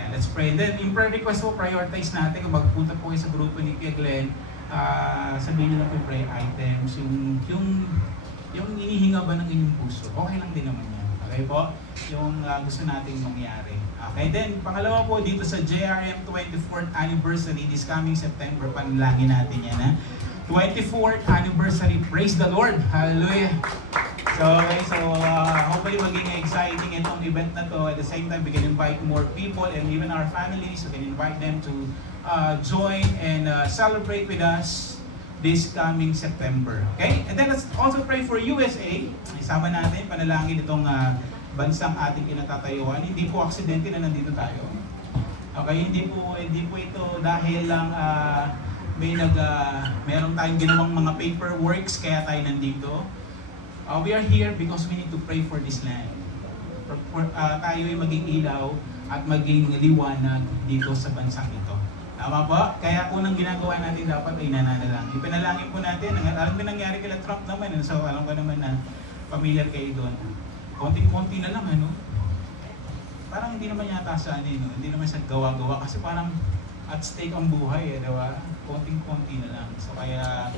let's pray. And then, in prayer request po, prioritize natin kung magpunta po kayo sa grupo ni Kuya Glenn, sabihin nyo lang po yung prayer items, yung inihinga ba ng inyong puso, okay lang din naman yan. Okay po? Yung gusto nating mangyari. Okay, then, pangalawa po dito sa JRM 24th anniversary, this coming September, panalangin natin yan, ha? 24th anniversary, praise the Lord! Hallelujah! So, hopefully maging exciting itong event na to. At the same time, we can invite more people and even our families. We can invite them to join and celebrate with us this coming September. Okay? And then let's also pray for USA. Isama natin, panalangin itong bansang ating kinatatayuan. Hindi po aksidente na nandito tayo. Okay? Hindi po ito dahil lang meron tayong ginawang mga paperworks kaya tayo nandito. We are here because we need to pray for this land. Tayo ay maging ilaw at maging liwanag dito sa bansang ito. Tama po? Kaya unang ginagawa natin dapat ay nananalangin. Ipanalangin po natin. Alam mo nangyari kila Trump naman. So alam ko naman na familiar kayo doon. Konting-konti na lang, ano? Parang hindi naman yata sa hindi naman sa gawa-gawa. Kasi parang at stake ang buhay, diba? Konting-konti na lang. So kaya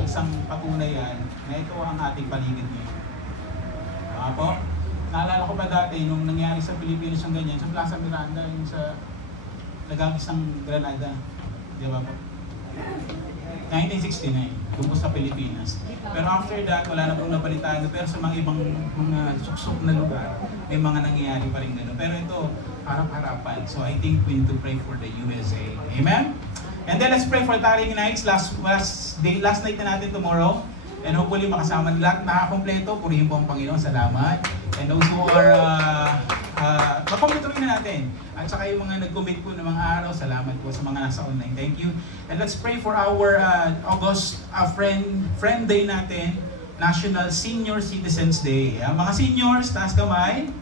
isang patunay yan na ito ang ating paligid ngayon. Po? Naalala ko pa dati nung nangyari sa Pilipinas yung ganyan, sa Plaza Miranda, yung sa nagagisang Granada. Di ba po? 1969, doon po sa Pilipinas. Pero after that, wala na pong nabalitaan. Pero sa mga ibang mga suksok na lugar, may mga nangyayari pa rin gano'n. Pero ito, harap-harapan. So I think we need to pray for the USA. Amen? And then let's pray for Taring Nights, last night na natin tomorrow. And hopefully makasama lahat, nakakompleto. Purihin po ang Panginoon, salamat. And those who are, makompleto rin na natin. At saka yung mga nag-commit po ng mga araw, salamat po sa mga nasa online. Thank you. And let's pray for our August friend day natin, National Senior Citizens Day. Mga seniors, taas kamay.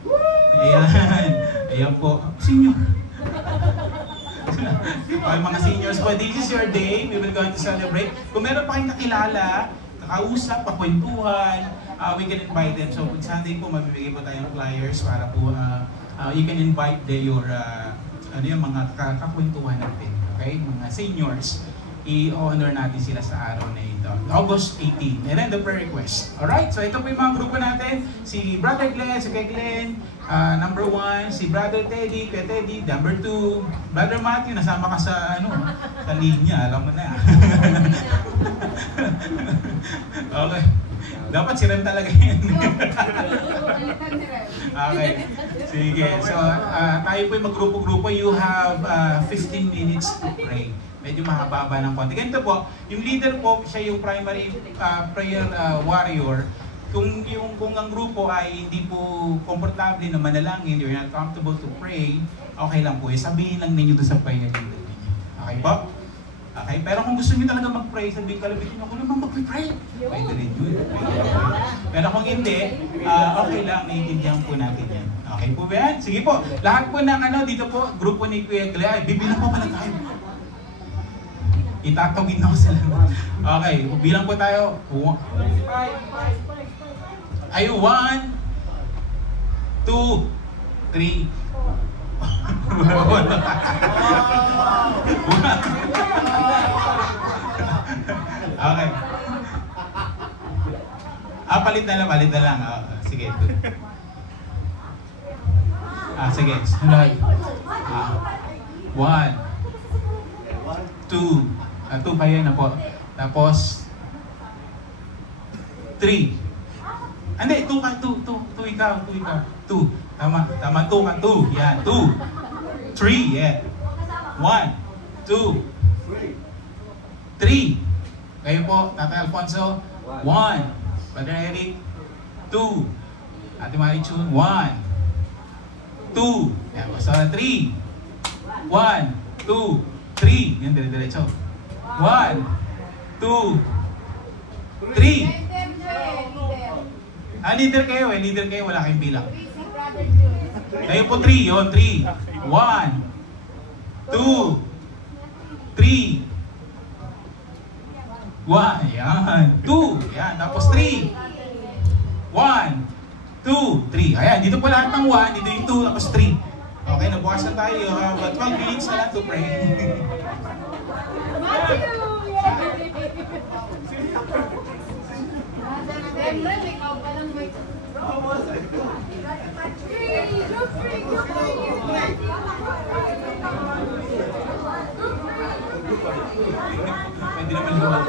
Ayan. Ayan po. Senior. Okay, mga seniors, well, this is your day. We will go to celebrate. Kung meron pa kayong nakilala, kakausap, pakwentuhan, we can invite them. So, Sunday po, mabibigay po tayong flyers para po you can invite your mga kakwentuhan natin. Okay? Mga seniors, i-honor natin sila sa araw na ito. August 18. And then the prayer request. Alright? So, ito po yung mga grupo natin. Si Brother Glenn, si Kay Glenn, Number 1, si Brother Teddy, Kuya Teddy. Number 2, Brother Matthew, nasama ka sa sa linya, alam mo na. Okay. Dapat si Ren talaga yan. Okay. Sige. So, tayo po yung mag-grupo-grupo. You have 15 minutes to pray. Medyo mahaba ng konti. Ganito po, yung leader po, siya yung primary prayer warrior. Kung ang grupo ay hindi po komportable na manalangin, you're not comfortable to pray, okay lang po. Sabihin lang ninyo doon sa prayer leader ninyo. Okay po? Okay, pero kung gusto niyo talaga mag-pray, sabihin kalabitin niyo, ako naman mag-pray. Pwede rin yun. Pero kung hindi, okay lang, naiintindihan po natin yan. Okay po ba yan? Sige po, lahat po ng dito po, grupo ni Kuya Glea, bibilang po pala tayo. Itatawid na ko sila. Okay, bilang po tayo. Ay, 1, 2, 3. Okay. Palit na lang. Sige. Sige. Sunod. 1, 2. 2 kayo na po. Tapos 3. Hindi, 2 ikaw. 2. Tama, 2 ka. 2. Yan, 2. 3, yeah. 1, 2, 3. Kayo po, Tatay Alfonso. 1. Brother Eric. 2. Ate Marichun. 1. 2. Yan, basta na 3. 1, 2, 3. Yan, dire-diretso. 1, 2, 3. Leader kayo wala kayong bilang. Kayo po 3, yun, 3. 1, 2, 3. 1, yan. 2, yan. Tapos 3. 1, 2, 3. Ayan, dito po lahat ng 1, dito yung 2, tapos 3. Okay, nabukas na tayo. 12 minutes na lang to pray. Pwede naman luwag.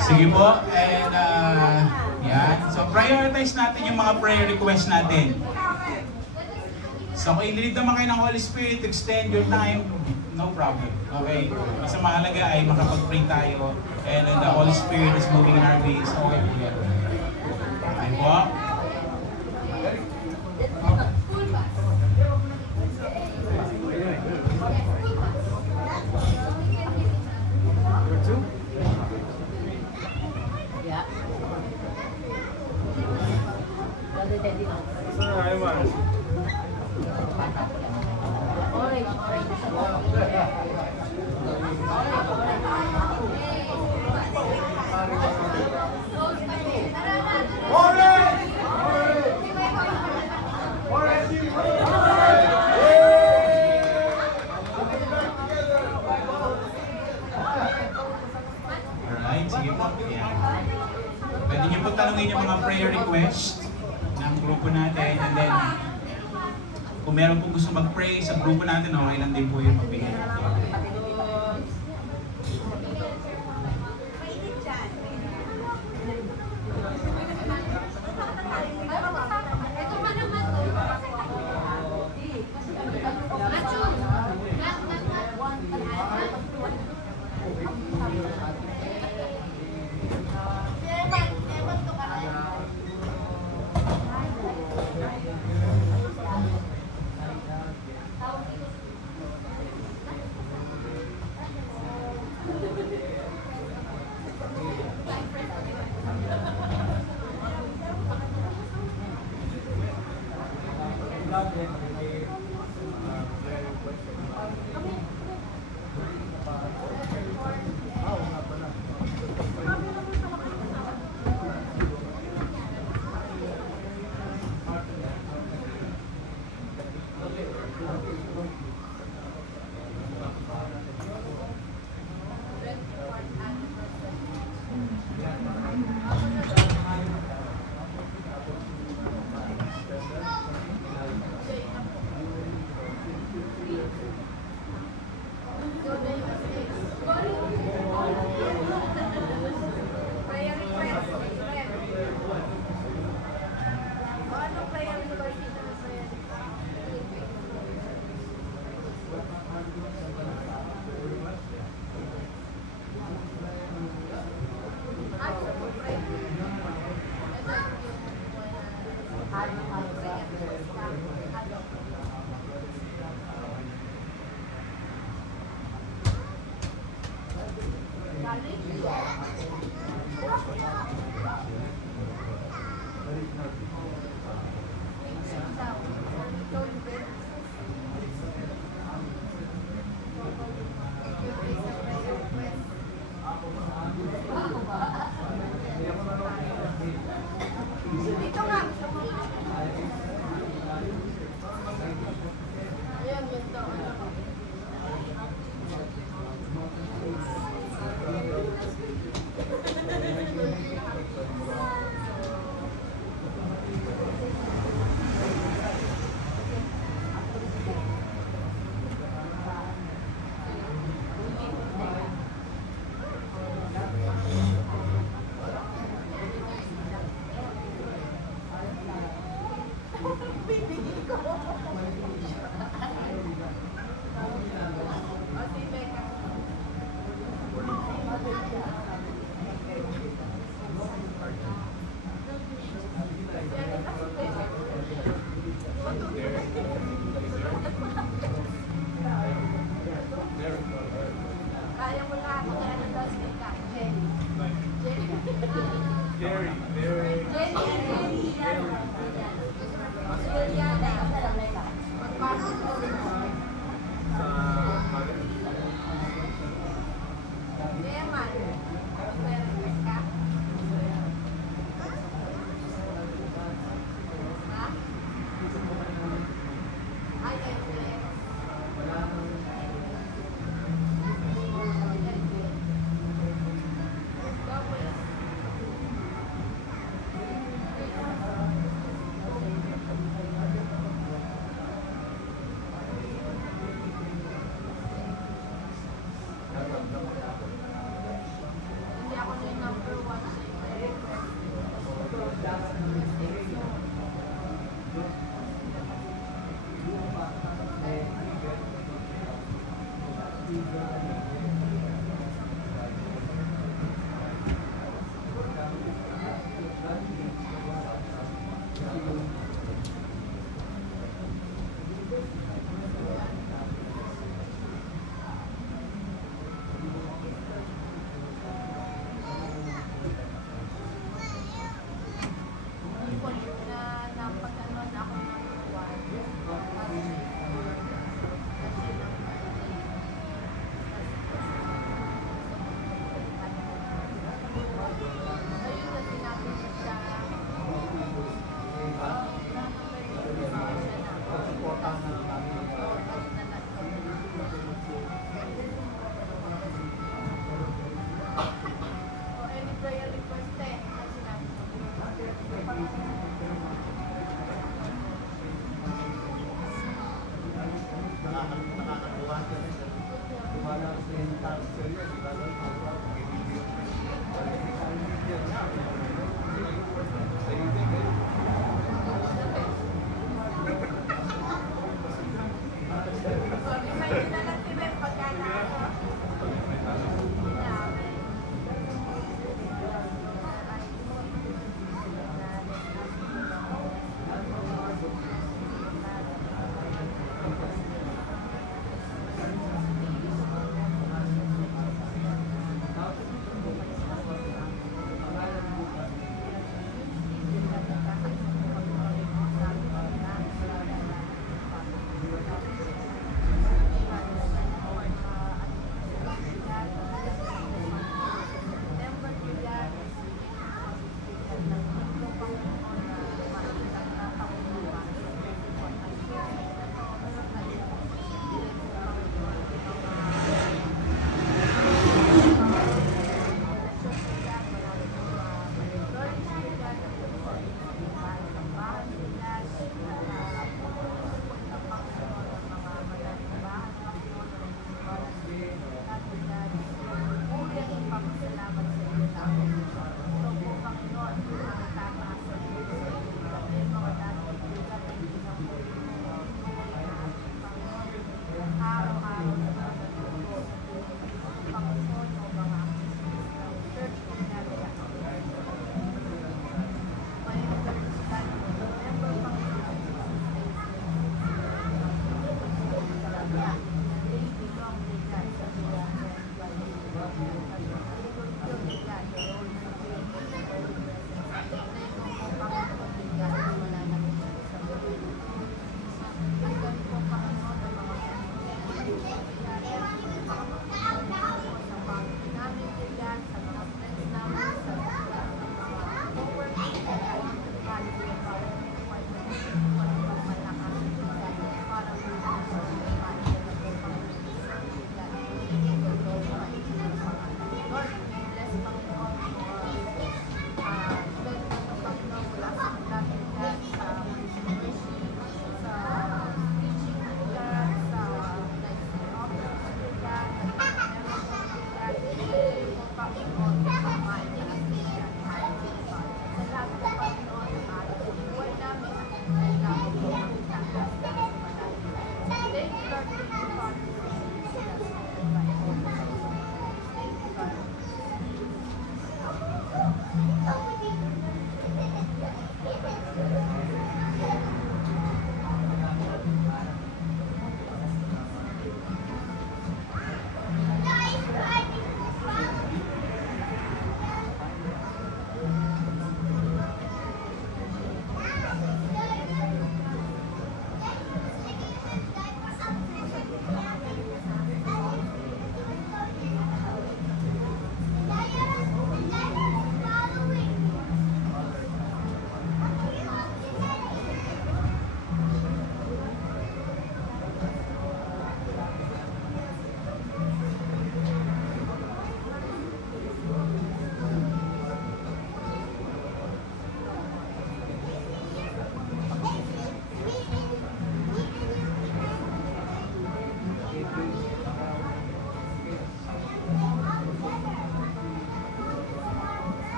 Sige po, and yan. So prioritize natin yung mga prayer requests natin. So kung i-lead naman kayo ng Holy Spirit, extend your time, no problem. Okay? Isa mahalaga ay makapag-pray tayo and the Holy Spirit is moving in our ways. Okay po yan. Okay po. Pwede niyo po tanungin yung mga prayer request ng grupo natin, and then kung meron po gusto mag-pray sa grupo natin, okay lang din po yung magbigay natin. Kaya mo na ako kaya ng dos ka. Jenny. Jenny. Magpasok ko rin mo. Eman. Magpasok ka. Ha? Ay, hindi ako na yung number 1 sa inyo.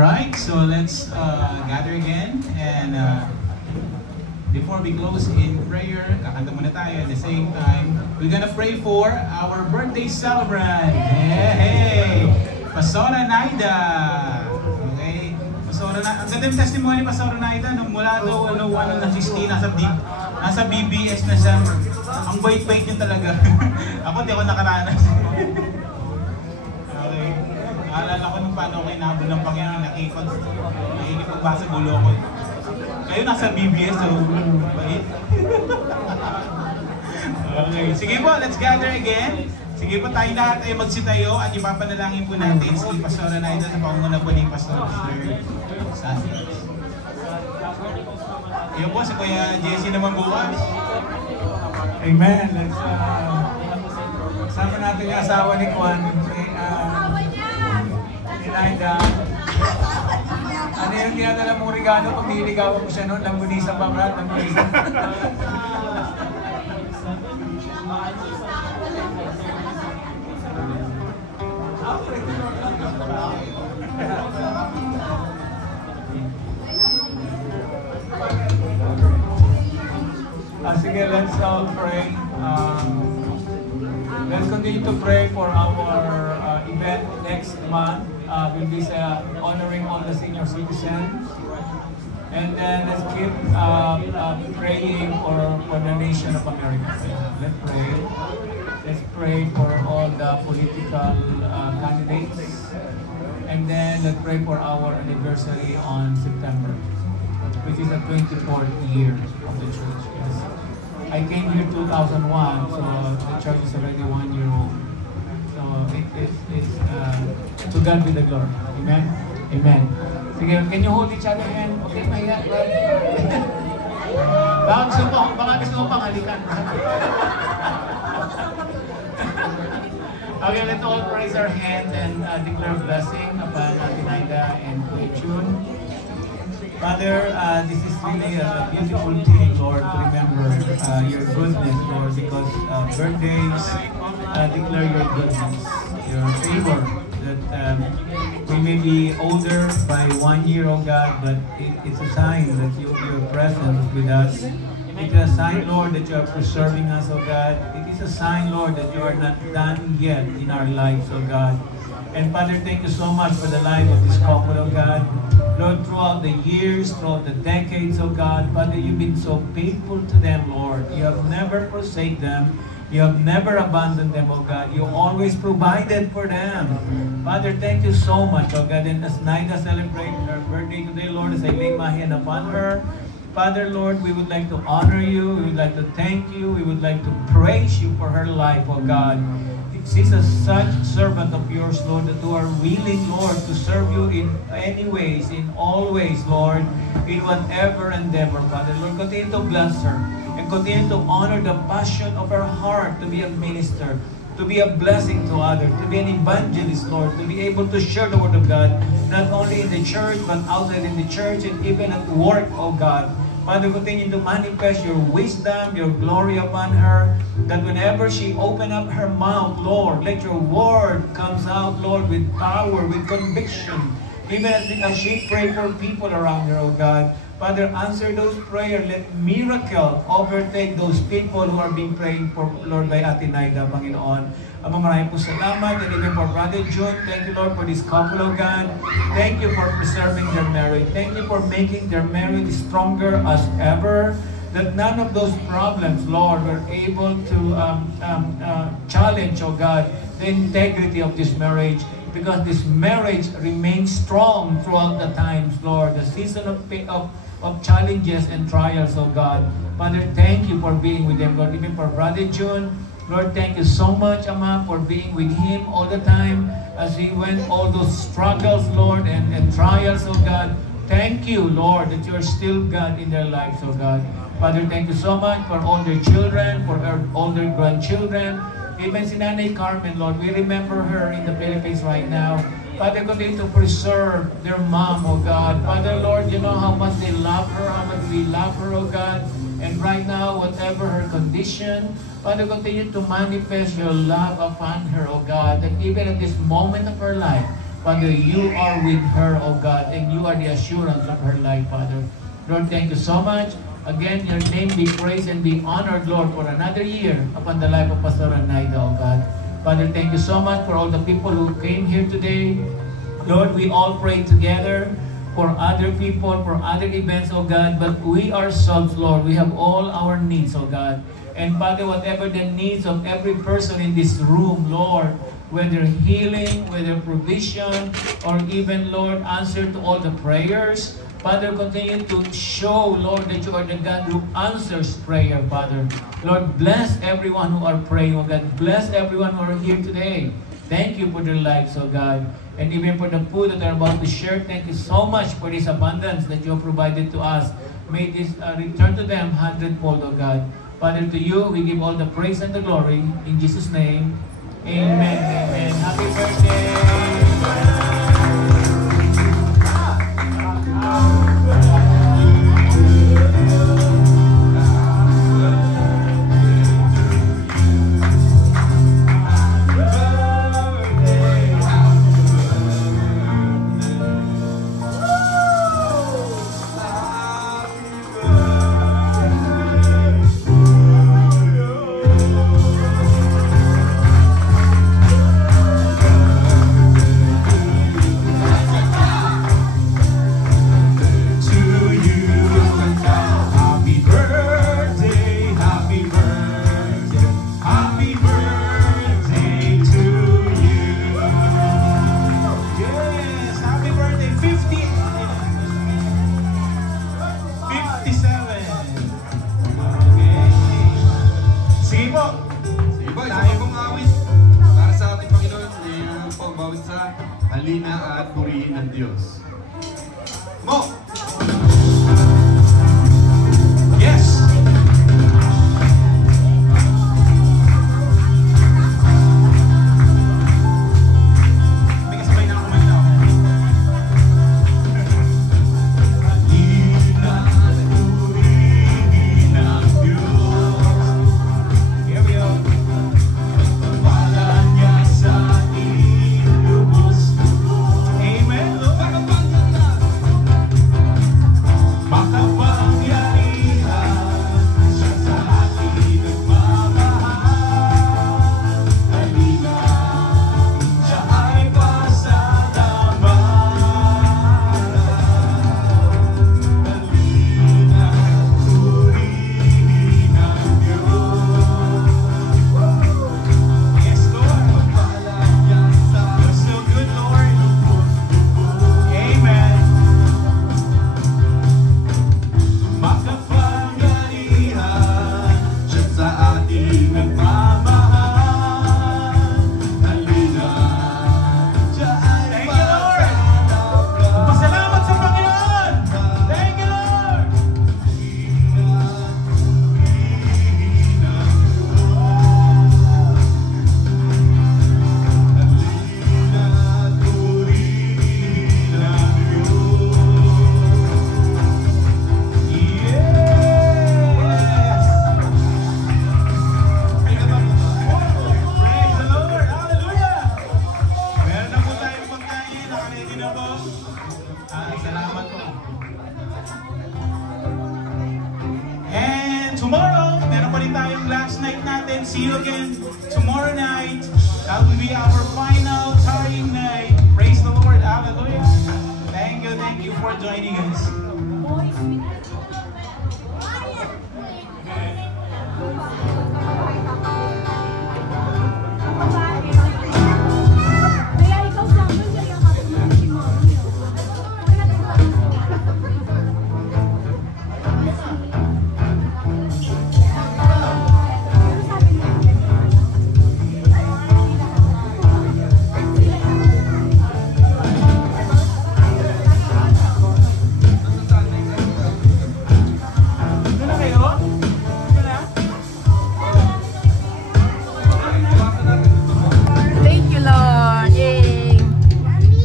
Alright, so let's gather again. And before we close in prayer, kakanta muna tayo at the same time. We're gonna pray for our birthday celebrant. Hey! Pastora Naida. Okay? Pastora Naida. Ang ganda yung testimony ni Pastora Naida. Nung mula daw, ng 16, nasa BBS na siya. Ang bait-bait niya talaga. Ako, di ako nakaranas. Okay. Naalala ko nung paano ako inabot ng Panginoon, nakikipagbasa gulo ko. Kayo nasa BBS, so bait. Okay. Sige po, let's gather again. Sige po, tayo lahat ay magsitayo at ipapanalangin po natin si Pastora Naida sa pangunguna po ni Pastor Santos. Iyon po, si Kuya Jesse naman bukas. Amen. Let's sama natin yung asawa ni Juan, si Naida. Ano yung tinadala mong regalo pag nililigawan mo siya noon? Lambunisang ba, Brad? Lambunisang. Sige, let's all pray. Let's continue to pray for our event next month. We'll be honoring all the senior citizens. And then let's keep praying for the nation of America. Let's pray. Let's pray for all the political candidates. And then let's pray for our anniversary on September, which is the 24th year of the church. Yes. I came here 2001, so the church is already 1 year old. So it's to God be the glory. Amen? Amen. Sige, can you hold each other hand? Okay, mahiya. Baka gusto mo pang halikan. Okay, let's all raise our hand and declare blessing upon Naida and June. Father, this is really a beautiful thing, Lord, to remember your goodness, Lord, because birthdays declare your goodness, your favor, that we may be older by 1 year, oh God, but it's a sign that your presence is with us. It is a sign, Lord, that you are preserving us, oh God. It is a sign, Lord, that you are not done yet in our lives, oh God. And Father, thank you so much for the life of this couple, oh God. Lord, throughout the years, throughout the decades, oh God, Father, you've been so faithful to them, Lord. You have never forsaken them. You have never abandoned them, oh God. You always provided for them. Father, thank you so much, oh God. And as Naida celebrates her birthday today, Lord, as I lay my hand upon her, Father, Lord, we would like to honor you. We would like to thank you. We would like to praise you for her life, oh God. She's a such servant of yours, Lord, that you are willing, Lord, to serve you in any ways, in all ways, Lord, in whatever endeavor, Father. Lord, continue to bless her and continue to honor the passion of her heart to be a minister, to be a blessing to others, to be an evangelist, Lord, to be able to share the word of God, not only in the church, but outside in the church and even at work, oh God. Father, continue to manifest your wisdom, your glory upon her, that whenever she open up her mouth, Lord, let your word comes out, Lord, with power, with conviction, even as she pray for people around her, oh God. Father, answer those prayers. Let miracle overtake those people who are being praying for, Lord, by Ate Naida, Panginoon. Maraming po salamat. And even for Brother June, thank you, Lord, for this couple, oh God. Thank you for preserving their marriage. Thank you for making their marriage stronger as ever. That none of those problems, Lord, were able to challenge, oh God, the integrity of this marriage. Because this marriage remains strong throughout the times, Lord. The season of challenges and trials, oh God. Father, thank you for being with them, Lord. Even for Brother June, Lord, thank you so much, Ama, for being with him all the time as he went all those struggles, Lord, and trials, oh God. Thank you, Lord, that you are still God in their lives, oh God. Father, thank you so much for all their children, for all their grandchildren. Even si Nanay Carmen, Lord, we remember her in the Philippines right now. Father, continue to preserve their mom, oh God. Father, Lord, you know how much they love her, how much we love her, oh God. And right now, whatever her condition, Father, continue to manifest your love upon her, oh God. That even at this moment of her life, Father, you are with her, O God, and you are the assurance of her life, Father. Lord, thank you so much. Again, your name be praised and be honored, Lord, for another year upon the life of Pastor Anaida, O God. Father, thank you so much for all the people who came here today. Lord, we all pray together for other people, for other events, O God, but we ourselves, Lord, we have all our needs, O God. And Father, whatever the needs of every person in this room, Lord, whether healing, whether provision, or even, Lord, answer to all the prayers, Father, continue to show, Lord, that you are the God who answers prayer, Father. Lord, bless everyone who are praying, oh God. Bless everyone who are here today. Thank you for their lives, oh God. And even for the food that they're about to share, thank you so much for this abundance that you have provided to us. May this return to them hundredfold, oh God. Father, to you, we give all the praise and the glory. In Jesus' name, amen. Amen. Happy birthday! Halina at purihin ng Diyos. Mo! Yes! May kasabay na ako kumanta ako. Halina at purihin ng Diyos. Here we go. Pagpala niya sa ilubos. Tomorrow, meron pa rin tayong last night natin. See you again tomorrow night. That will be our final tarrying night. Praise the Lord. Hallelujah. Thank you for joining us.